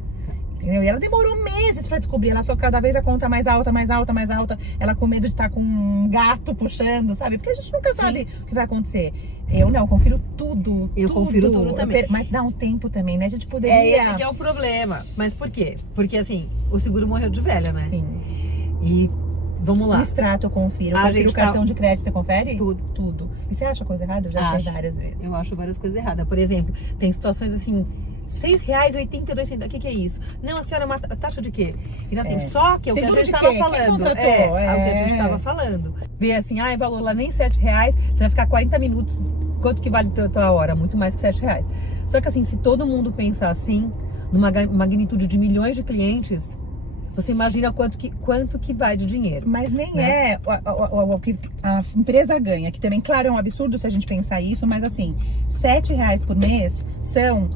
Entendeu? E ela demorou meses pra descobrir, ela só cada vez a conta mais alta, mais alta, mais alta, ela com medo de estar com um gato puxando, sabe? Porque a gente nunca sabe o que vai acontecer. Eu não, confiro tudo. Eu confiro tudo também. Mas dá um tempo também, né? A gente poderia... Esse que é o problema. Mas por quê? Porque assim, o seguro morreu de velha, né? Sim. E vamos lá. O extrato eu confiro. O cartão de crédito você confere? Tudo. Tudo. E você acha coisa errada? Eu já achei várias vezes. Eu acho várias coisas erradas. Por exemplo, tem situações assim... R$6,82. O que é isso? Não, a senhora, uma taxa de quê? Então, assim, só que é o que a gente estava falando. É o que a gente estava falando. Ver assim, valor lá nem R$7, você vai ficar 40 minutos. Quanto que vale a tua hora? Muito mais que R$7. Só que assim, se todo mundo pensar assim, numa magnitude de milhões de clientes, você imagina quanto que vai de dinheiro. Mas nem o que a empresa ganha, que também, claro, é um absurdo se a gente pensar isso, mas assim, R$7 por mês são...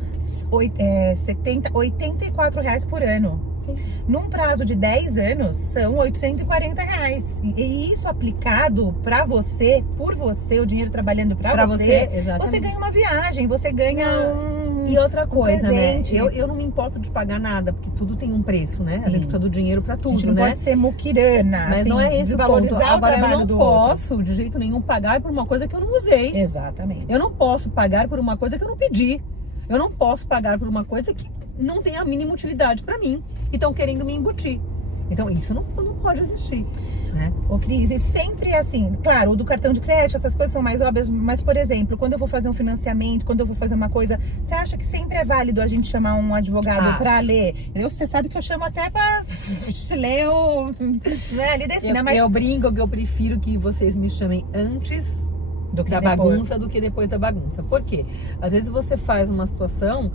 84 reais por ano. Sim. Num prazo de 10 anos, são 840 reais. E isso aplicado pra você, por você, o dinheiro trabalhando pra você, você ganha uma viagem, você ganha E outra coisa, né? presente. Eu não me importo de pagar nada, porque tudo tem um preço, né? Sim. A gente precisa do dinheiro pra tudo, a gente não né? pode ser muquirana, mas assim, não é esse o ponto. Agora eu não posso, outro. de jeito nenhum, pagar por uma coisa que eu não usei. Exatamente. Eu não posso pagar por uma coisa que eu não pedi. Eu não posso pagar por uma coisa que não tem a mínima utilidade para mim e estão querendo me embutir. Então isso não pode existir, né? Ô Cris, e sempre assim, claro, o do cartão de crédito, essas coisas são mais óbvias, mas por exemplo, quando eu vou fazer um financiamento, quando eu vou fazer uma coisa, você acha que sempre é válido a gente chamar um advogado para ler? Você sabe que eu chamo até para ler o... né, ali desse, né? Mas... Eu brinco que eu prefiro que vocês me chamem antes da bagunça do que depois da bagunça. Por quê? Às vezes você faz uma situação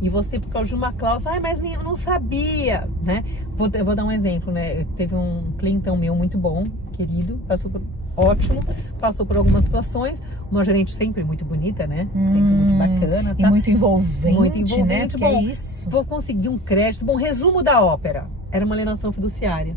e você, por causa de uma cláusula, mas eu não sabia, né? Eu vou dar um exemplo, né? Teve um clientão meu muito bom, querido, ótimo, passou por algumas situações, uma gerente sempre muito bonita, né? Sempre muito bacana, tá? E muito envolvente, muito envolvente, né? Porque bom, é isso. Vou conseguir um crédito. Bom, resumo da ópera. Era uma alienação fiduciária.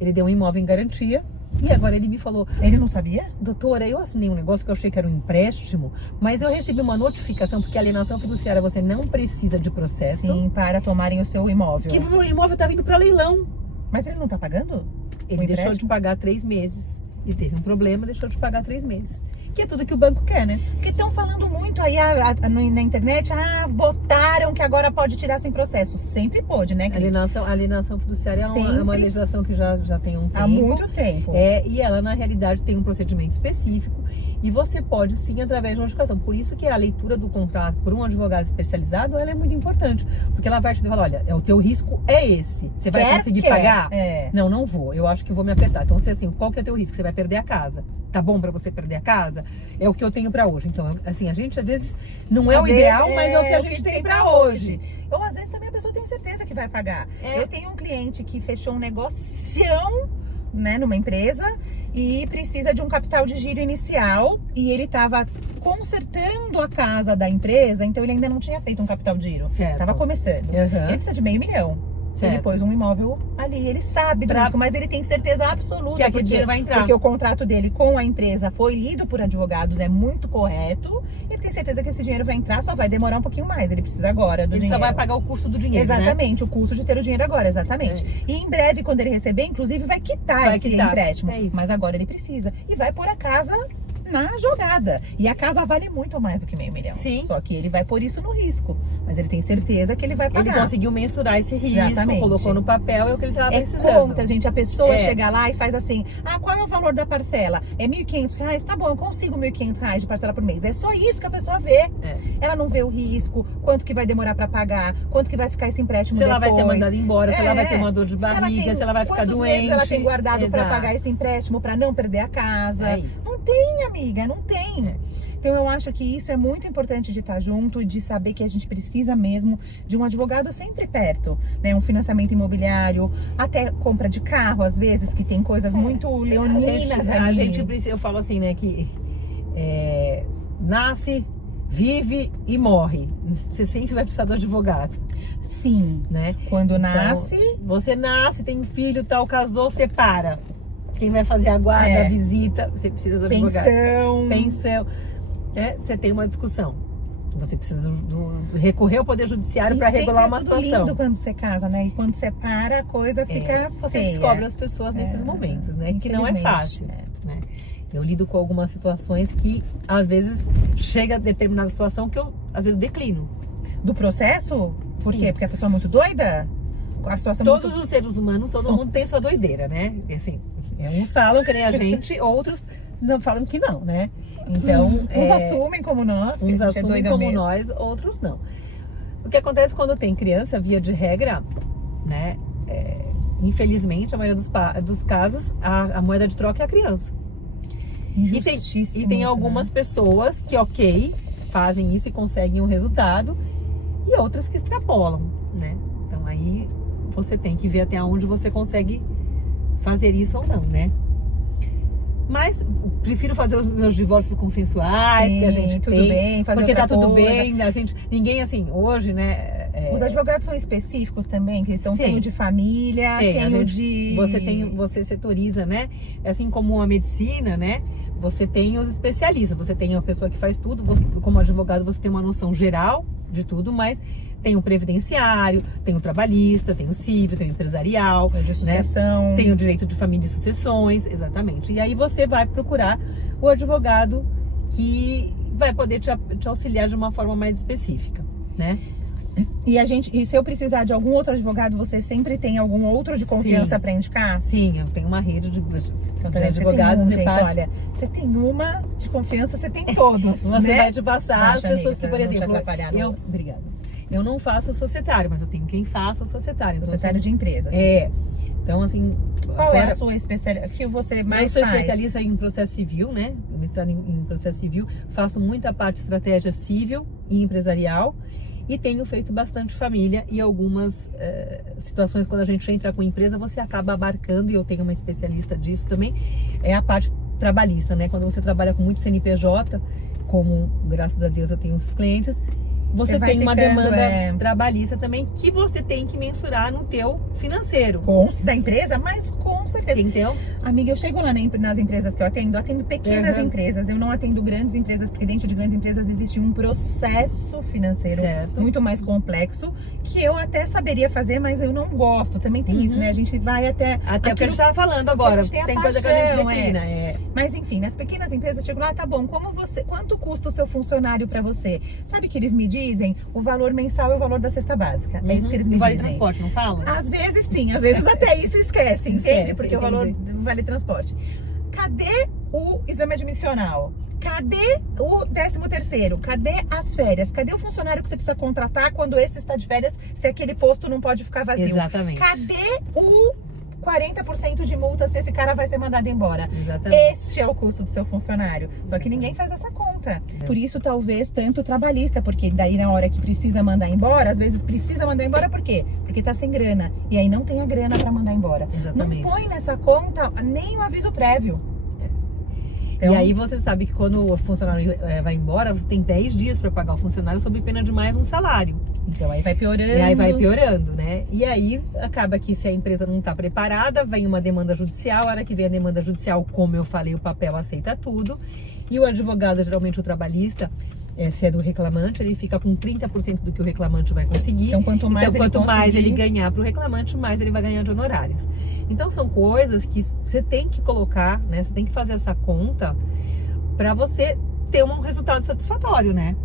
Ele deu um imóvel em garantia. E agora ele me falou... Ele não sabia? Doutora, eu assinei um negócio que eu achei que era um empréstimo, mas eu recebi uma notificação, porque a alienação fiduciária você não precisa de processo. Sim, para tomarem o seu imóvel. Que o imóvel tá vindo para leilão. Mas ele não tá pagando? Ele deixou de pagar 3 meses. Ele teve um problema, deixou de pagar 3 meses. Que é tudo que o banco quer, né? Porque estão falando muito aí na internet, votaram que agora pode tirar sem processo. Sempre pôde, né, Cris? Alienação fiduciária é uma legislação que já tem um tempo. Há muito tempo. E ela, na realidade, tem um procedimento específico. E você pode, sim, através de notificação. Por isso que a leitura do contrato por um advogado especializado, ela é muito importante. Porque ela vai te falar, olha, o teu risco é esse. Você vai conseguir pagar? Não, não vou. Eu acho que vou me apertar. Então, assim, qual que é o teu risco? Você vai perder a casa. Tá bom pra você perder a casa? É o que eu tenho pra hoje. Então, assim, a gente, às vezes, não é o ideal, mas é o que a gente tem pra hoje. Ou, às vezes, também a pessoa tem certeza que vai pagar. Eu tenho um cliente que fechou um negocião, né, numa empresa e precisa de um capital de giro inicial e ele estava consertando a casa da empresa, então ele ainda não tinha feito um capital de giro. Tava começando. Ele precisa de R$500 mil. Ele pôs um imóvel ali, ele sabe do risco, mas ele tem certeza absoluta que aquele dinheiro vai entrar. Porque o contrato dele com a empresa foi lido por advogados, é muito correto. Ele tem certeza que esse dinheiro vai entrar, só vai demorar um pouquinho mais. Ele precisa agora do dinheiro. Ele só vai pagar o custo do dinheiro, exatamente, né? O custo de ter o dinheiro agora, exatamente. E em breve, quando ele receber, inclusive, vai quitar esse empréstimo. Mas agora ele precisa. E vai pôr a casa na jogada. E a casa vale muito mais do que R$500 mil. Sim. Só que ele vai pôr isso no risco. Mas ele tem certeza que ele vai pagar. Ele conseguiu mensurar esse risco, Exatamente. colocou no papel, é o que ele estava precisando. Conta, gente. A pessoa É. chega lá e faz assim, qual é o valor da parcela? É R$1.500? Tá bom, eu consigo R$1.500 de parcela por mês. É só isso que a pessoa vê. É. Ela não vê o risco, quanto que vai demorar pra pagar, quanto que vai ficar esse empréstimo Se ela depois. vai ser mandada embora, se ela vai ter É. uma dor de barriga, se ela vai ficar quantos doente. meses ela tem guardado pra Exato. pagar esse empréstimo, pra não perder a casa. É isso. Não tem, amiga, não tem. É. Então eu acho que isso é muito importante de estar junto e de saber que a gente precisa mesmo de um advogado sempre perto, né? Um financiamento imobiliário, até compra de carro, às vezes, que tem coisas muito leoninas A ali. gente precisa, eu falo assim, né, que nasce, vive e morre. Você sempre vai precisar do advogado, Sim, né? quando Então, nasce, você nasce, tem filho, tal, casou, separa. Quem vai fazer a guarda, a visita, você precisa do advogado. Pensão. Você tem uma discussão. Você precisa recorrer ao Poder Judiciário para regular uma situação. É situação. lindo quando você casa, né? E quando separa, a coisa fica Você feia. descobre as pessoas nesses momentos, né? Que não é Infelizmente, fácil, né? Eu lido com algumas situações que, às vezes, chega a determinada situação que eu, às vezes, declino. Do processo? Por Sim. quê? Porque a pessoa é muito doida? A situação Todos muito... os seres humanos, todo mundo tem sua doideira, né? E, assim, uns falam que nem a gente, outros não falam que não, né? Então, uns assumem como nós, que uns a gente assumem é doida como mesmo. nós, outros não. O que acontece quando tem criança, via de regra, né? Infelizmente, a maioria dos casos, a moeda de troca é a criança. Injustíssimo E tem isso, algumas né? pessoas que, fazem isso e conseguem um resultado, e outras que extrapolam, né? Então aí você tem que ver até onde você consegue fazer isso ou não, né? Mas prefiro fazer os meus divórcios consensuais, Sim, que a gente tudo tem, bem, fazer porque outra tá tudo coisa. bem, ninguém assim, hoje, né? Os advogados são específicos também, que estão, tem o de família, tem o de... Você setoriza, né? Assim como a medicina, né? Você tem os especialistas, você tem uma pessoa que faz tudo, como advogado você tem uma noção geral de tudo, mas tem o previdenciário, tem o trabalhista, tem o civil, tem o empresarial, Tem o de sucessão. Né? Tem o direito de família e sucessões, exatamente. E aí você vai procurar o advogado que vai poder te auxiliar de uma forma mais específica, né? E se eu precisar de algum outro advogado, você sempre tem algum outro de confiança para indicar? Sim, eu tenho uma rede de Então, advogados. gente, olha, você tem uma de confiança, você tem todos. Você né? vai te passar as pessoas que, por exemplo, Obrigada. Eu não faço societário, mas eu tenho quem faça societário. Então, Societário de empresas. Então, assim... Qual é a sua especialidade? Que você mais faz? Eu sou especialista em processo civil, né? Mestrado em processo civil. Faço muita parte de estratégia civil e empresarial. E tenho feito bastante família e algumas situações quando a gente entra com empresa, você acaba abarcando, e eu tenho uma especialista disso também, é a parte trabalhista, né? Quando você trabalha com muito CNPJ, como graças a Deus eu tenho os clientes, você tem uma demanda trabalhista também que você tem que mensurar no teu financeiro. Da empresa, mas com certeza. Então, amiga, eu chego lá nas empresas que eu atendo pequenas empresas, eu não atendo grandes empresas, porque dentro de grandes empresas existe um processo financeiro muito mais complexo, que eu até saberia fazer, mas eu não gosto. Também tem isso, né? A gente vai até o que a gente estava falando agora, tem coisa que a gente declina. Mas enfim, nas pequenas empresas, eu chego lá, tá bom, quanto custa o seu funcionário para você? Sabe que eles me dizem o valor mensal e o valor da cesta básica. É isso que eles me vale dizem. Transporte, não fala? Às vezes sim, às vezes até isso esquecem, entende? Porque o valor do vale transporte. Cadê o exame admissional? Cadê o 13º? Cadê as férias? Cadê o funcionário que você precisa contratar quando esse está de férias, se aquele posto não pode ficar vazio? Exatamente. Cadê o 40% de multa se esse cara vai ser mandado embora? Exatamente. Este é o custo do seu funcionário. Só que ninguém faz essa conta. Por isso, talvez, tanto trabalhista, porque daí na hora que precisa mandar embora, às vezes precisa mandar embora por quê? Porque tá sem grana. E aí não tem a grana para mandar embora. Exatamente. Não põe nessa conta nem o aviso prévio. Então, e aí você sabe que quando o funcionário vai embora, você tem 10 dias para pagar o funcionário sob pena de mais um salário. Então aí vai piorando. E aí vai piorando, né? E aí acaba que se a empresa não está preparada, vem uma demanda judicial. A hora que vem a demanda judicial, como eu falei, o papel aceita tudo. E o advogado, geralmente o trabalhista, se é do reclamante, ele fica com 30% do que o reclamante vai conseguir. Então quanto mais ele ganhar para o reclamante, mais ele vai ganhar de honorários. Então são coisas que você tem que colocar, né? Você tem que fazer essa conta, para você ter um resultado satisfatório, né?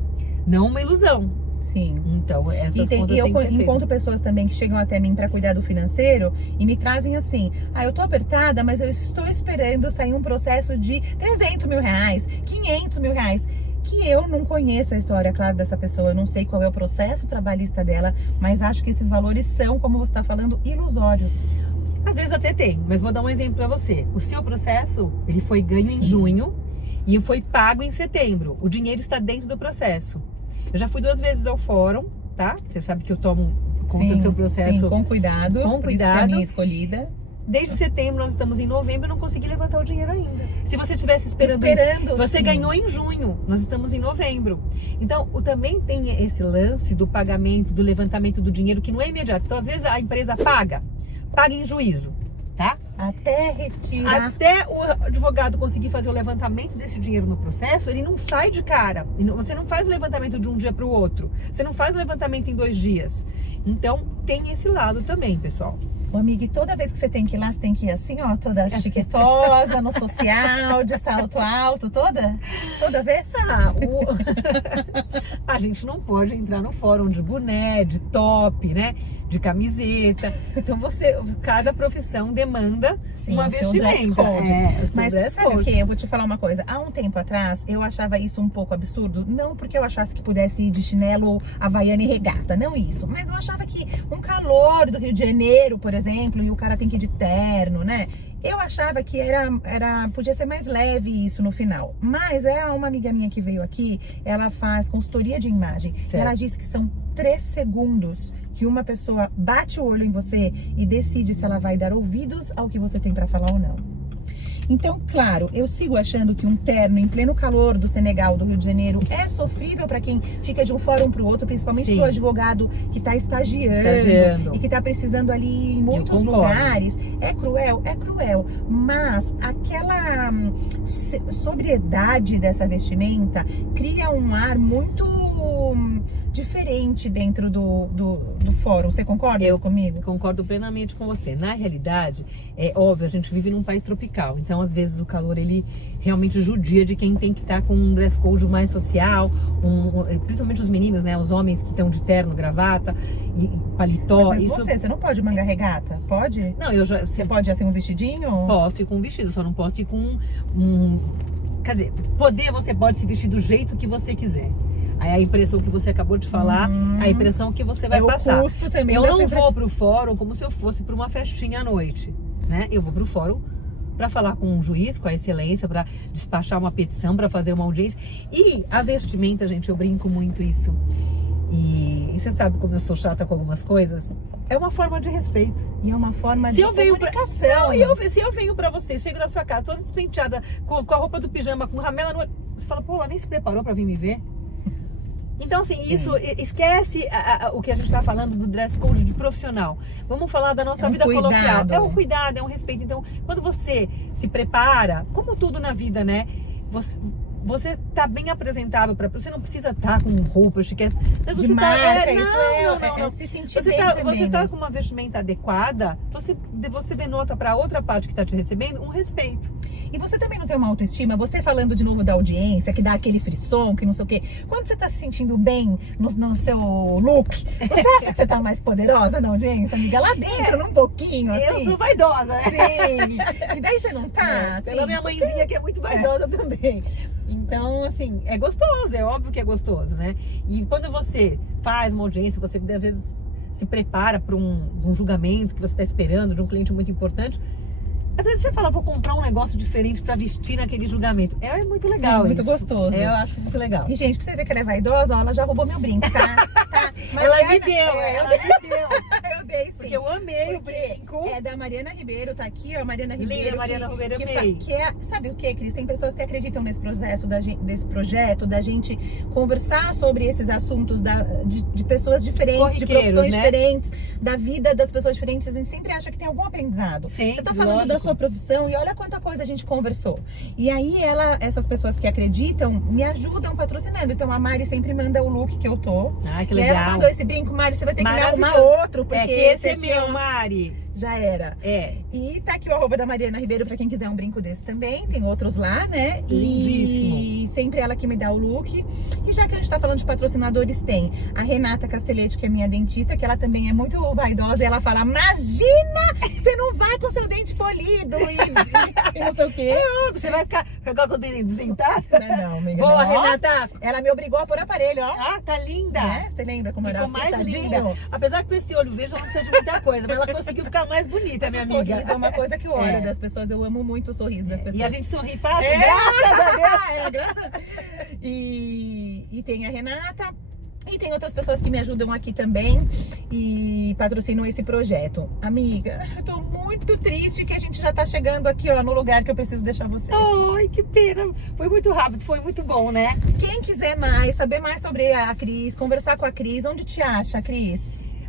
Não uma ilusão. Sim. Então, essas contas eu têm que ser encontro feitas. pessoas também que chegam até mim para cuidar do financeiro e me trazem assim: eu tô apertada, mas eu estou esperando sair um processo de 300 mil reais, 500 mil reais. Que eu não conheço a história, claro, dessa pessoa, eu não sei qual é o processo trabalhista dela, mas acho que esses valores são, como você está falando, ilusórios. Às vezes até tem, mas vou dar um exemplo para você. O seu processo, ele foi ganho em junho e foi pago em setembro. O dinheiro está dentro do processo. Eu já fui 2 vezes ao fórum, tá? Você sabe que eu tomo conta do seu processo. Sim, com cuidado. Com Por isso que é a cuidado. minha escolhida. Desde setembro, nós estamos em novembro, eu não consegui levantar o dinheiro ainda. Se você estivesse esperando isso, você sim. ganhou em junho, nós estamos em novembro. Então, também tem esse lance do pagamento, do levantamento do dinheiro, que não é imediato. Então, às vezes, a empresa paga em juízo, tá? Até retirar. Até o advogado conseguir fazer o levantamento desse dinheiro no processo, ele não sai de cara. Você não faz o levantamento de um dia para o outro. Você não faz o levantamento em 2 dias. Então, tem esse lado também, pessoal. Ô, amiga, e toda vez que você tem que ir lá, você tem que ir assim, ó, toda chiquetosa, no social, de salto alto, toda? Toda vez? A gente não pode entrar no fórum de boné, de top, né? De camiseta. Então, cada profissão demanda uma o seu dress vestimenta. code. Mas dress sabe o code. que? Eu vou te falar uma coisa. Há um tempo atrás, eu achava isso um pouco absurdo. Não porque eu achasse que pudesse ir de chinelo, havaiana e regata. Não isso. Mas eu achava que um calor do Rio de Janeiro, por exemplo, e o cara tem que ir de terno, né? Eu achava que podia ser mais leve isso no final. Mas uma amiga minha que veio aqui, ela faz consultoria de imagem. Certo. E ela disse que são 3 segundos que uma pessoa bate o olho em você e decide se ela vai dar ouvidos ao que você tem para falar ou não. Então, claro, eu sigo achando que um terno em pleno calor do Senegal, do Rio de Janeiro, é sofrível para quem fica de um fórum para o outro, principalmente para o advogado que está estagiando e que está precisando ali em muitos lugares. É cruel, mas aquela sobriedade dessa vestimenta cria um ar muito diferente dentro do fórum. Você concorda comigo? Concordo plenamente com você. Na realidade, é óbvio, a gente vive num país tropical, então às vezes o calor ele realmente judia de quem tem que estar com um dress code mais social, principalmente os meninos, né? Os homens que estão de terno, gravata e paletó. Mas você não pode manga regata? Pode? Não, Você pode ir assim um vestidinho? Posso ir com um vestido, só não posso ir com quer dizer, você pode se vestir do jeito que você quiser. Aí a impressão que você acabou de falar, a impressão que você vai passar. O custo também. Eu não vou pro fórum como se eu fosse para uma festinha à noite, né? Eu vou pro fórum para falar com um juiz, com a excelência, para despachar uma petição, para fazer uma audiência. E a vestimenta, gente, eu brinco muito isso. E você sabe como eu sou chata com algumas coisas? É uma forma de respeito. E é uma forma de comunicação. Se eu venho pra você, chego na sua casa toda despenteada, com a roupa do pijama, com ramela no... Você fala, pô, ela nem se preparou pra vir me ver. Então, assim, isso, esquece o que a gente tá falando do dress code de profissional. Vamos falar da nossa vida coloquial. É um cuidado, é um respeito. Então, quando você se prepara, como tudo na vida, né? Você tá bem apresentável, você não precisa estar com roupa chique. De marca, isso se sentir bem também. Você tá com uma vestimenta adequada, você denota para outra parte que tá te recebendo um respeito. E você também não tem uma autoestima? Você falando de novo da audiência, que dá aquele frisson, que não sei o quê. Quando você tá se sentindo bem no seu look, você acha que você tá mais poderosa na audiência, amiga? Lá dentro, num pouquinho, assim. Eu sou vaidosa, né? Sim. E daí você não tá, assim? Pela minha mãezinha, que é muito vaidosa também. Então, assim, é gostoso, é óbvio que é gostoso, né? E quando você faz uma audiência, você às vezes se prepara para um julgamento que você está esperando, de um cliente muito importante, às vezes você fala, vou comprar um negócio diferente para vestir naquele julgamento. É muito legal, muito gostoso. Eu acho muito legal. E, gente, pra você ver que ela é vaidosa, ó, ela já roubou meu brinco, tá? Ela me deu, ela me deu. Eu dei, sim. Porque eu amei o brinco. É da Mariana Ribeiro, tá aqui, ó, Mariana Ribeiro. Linda, Mariana Ribeiro, amei. Sabe o que, Cris? Tem pessoas que acreditam nesse projeto da gente conversar sobre esses assuntos de pessoas diferentes, de profissões diferentes, da vida das pessoas diferentes. A gente sempre acha que tem algum aprendizado. Sim, você tá falando da sua profissão e olha quanta coisa a gente conversou. E aí essas pessoas que acreditam me ajudam patrocinando. Então a Mari sempre manda o look que eu tô. Ah, que e legal. ela mandou esse brinco, Mari, você vai ter que me arrumar outro, porque que esse é meu, Mari. Já era. E tá aqui o arroba da Mariana Ribeiro pra quem quiser um brinco desse também. Tem outros lá, né? Lindíssimo. E sempre ela que me dá o look. E já que a gente tá falando de patrocinadores, tem a Renata Castelletti, que é minha dentista, que ela também é muito vaidosa. E ela fala, imagina, você não vai com seu dente polido e não sei o quê. Você vai ficar com o dente desdentado? Não, amiga. Boa, não. Renata. Ela me obrigou a pôr aparelho, ó. Ah, tá linda. Você lembra como Ficou era mais fechadinho? linda. Apesar que com esse olho vejo, ela não precisa de muita coisa, mas ela conseguiu ficar mais bonita, minha O amiga. sorriso é uma coisa que eu olho das pessoas. Eu amo muito o sorriso das pessoas. E a gente sorri fácil, graças a Deus. Graças. E tem a Renata. E tem outras pessoas que me ajudam aqui também e patrocinam esse projeto. Amiga, eu tô muito triste que a gente já tá chegando aqui, ó, no lugar que eu preciso deixar você. Ai, que pena. Foi muito rápido, foi muito bom, né? Quem quiser mais, saber mais sobre a Cris, conversar com a Cris, onde te acha, Cris?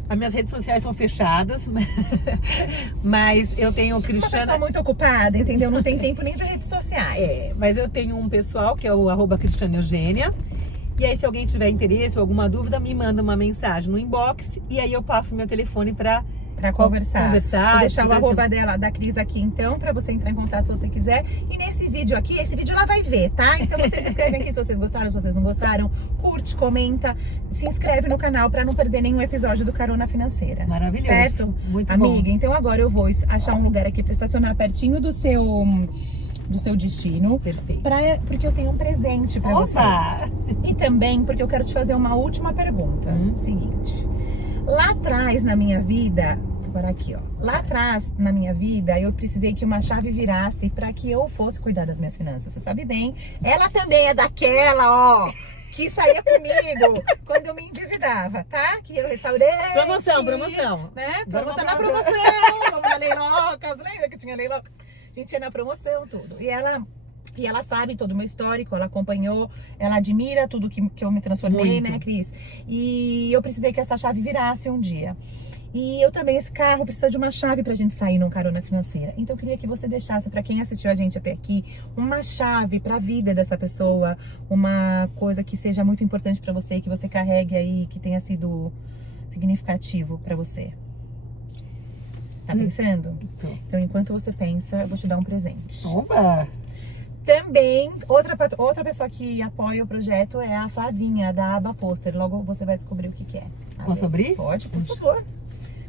As minhas redes sociais são fechadas, mas eu tenho o Uma pessoa muito ocupada, entendeu? Não tem tempo nem de redes sociais. Mas eu tenho um pessoal que é o @CristianeEugênia. E aí, se alguém tiver interesse ou alguma dúvida, me manda uma mensagem no inbox e aí eu passo meu telefone para conversar. Vou deixar o arroba dela da Cris aqui então, pra você entrar em contato se você quiser. E nesse vídeo aqui, esse vídeo ela vai ver, tá? Então vocês escrevem aqui se vocês gostaram, se vocês não gostaram. Curte, comenta, se inscreve no canal pra não perder nenhum episódio do Carona Financeira. Maravilhoso. Certo? Muito Amiga, bom. então agora eu vou achar um lugar aqui pra estacionar pertinho do seu destino. Perfeito. Porque eu tenho um presente pra você. E também porque eu quero te fazer uma última pergunta. Seguinte. Lá atrás na minha vida, vou parar aqui, ó. Lá atrás na minha vida, eu precisei que uma chave virasse pra que eu fosse cuidar das minhas finanças. Você sabe bem. Ela também é daquela, ó, que saía comigo quando eu me endividava, tá? Que ia no restaurante. Promoção. Né? Vamos Tá na promoção. Vamos na Leilocas. Lembra que tinha Leilocas? A gente ia na promoção, tudo. E ela sabe todo o meu histórico, ela acompanhou, ela admira tudo que eu me transformei, Muito. né, Cris? E eu precisei que essa chave virasse um dia. E eu também, esse carro precisa de uma chave pra gente sair num Carona Financeira. Então eu queria que você deixasse, pra quem assistiu a gente até aqui, uma chave pra vida dessa pessoa, uma coisa que seja muito importante pra você, que você carregue aí, que tenha sido significativo pra você. Tá pensando? Então, enquanto você pensa, eu vou te dar um presente. Opa! Também, outra pessoa que apoia o projeto é a Flavinha, da Aba Pôster. Logo você vai descobrir o que é. Posso abrir? Pode, por favor.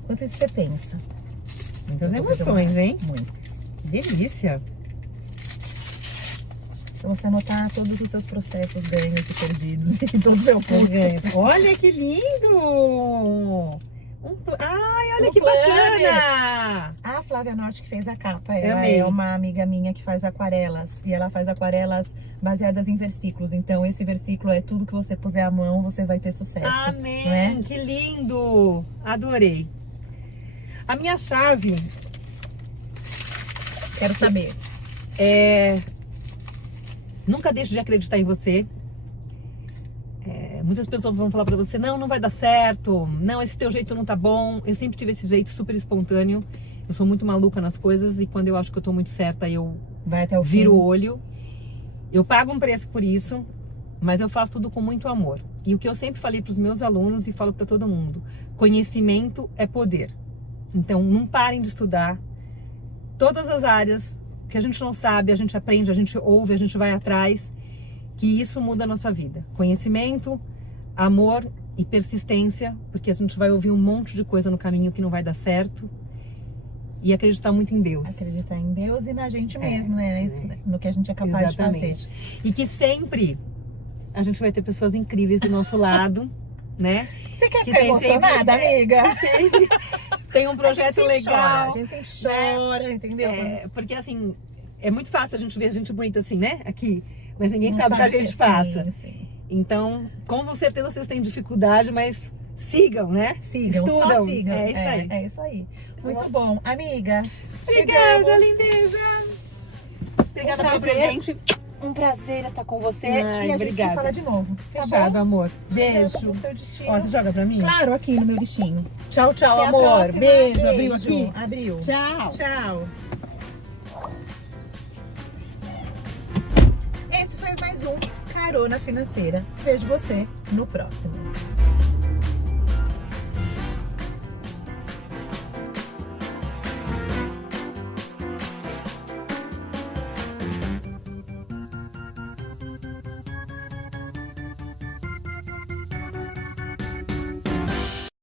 Enquanto isso você pensa. Muitas emoções, hein? Muitas. Que delícia! Pra você anotar todos os seus processos, ganhos e perdidos e todo o seu custo. Olha que lindo! Ai, olha Um que planner. bacana! A Flávia Norte que fez a capa, Eu ela amei. é uma amiga minha que faz aquarelas. E ela faz aquarelas baseadas em versículos. Então esse versículo é tudo que você puser a mão, você vai ter sucesso. Amém! Né? Que lindo! Adorei! A minha chave Quero saber. Nunca deixe de acreditar em você. Muitas pessoas vão falar pra você, não vai dar certo, não, esse teu jeito não tá bom. Eu sempre tive esse jeito super espontâneo. Eu sou muito maluca nas coisas e quando eu acho que eu tô muito certa, eu Vai até o viro fim. o olho. Eu pago um preço por isso, mas eu faço tudo com muito amor. E o que eu sempre falei pros meus alunos e falo pra todo mundo, conhecimento é poder. Então, não parem de estudar. Todas as áreas que a gente não sabe, a gente aprende, a gente ouve, a gente vai atrás, que isso muda a nossa vida. Conhecimento, amor e persistência, porque a gente vai ouvir um monte de coisa no caminho que não vai dar certo. E acreditar muito em Deus. Acreditar em Deus e na gente mesmo, né? Isso, no que a gente é capaz Exatamente. de fazer. E que sempre a gente vai ter pessoas incríveis do nosso lado, né? Você quer Que ficar tem emocionada, sempre- amiga? Sempre tem um projeto a gente sempre legal. Chora, a gente sempre chora, entendeu? Porque assim, é muito fácil a gente ver gente bonita assim, né? Aqui. Mas ninguém Não sabe o que a gente passa. Sim, sim. Então, com certeza vocês têm dificuldade, mas sigam, né? Sigam, Estudam. só sigam. É isso aí. É isso aí. Muito bom. Amiga, Obrigada, chegamos. lindeza. Obrigada Um pelo prazer. presente. Um prazer estar com você. Ai, e a gente obrigada. se fala de novo. Tá Fechado, bom? amor. Beijo. Pro seu destino. Ó, você joga pra mim? Claro, aqui no meu bichinho. Tchau, tchau, Até a amor. próxima. Beijo. Abriu aqui? Abriu. Tchau. Tchau. Esse foi mais um Carona Financeira. Vejo você no próximo.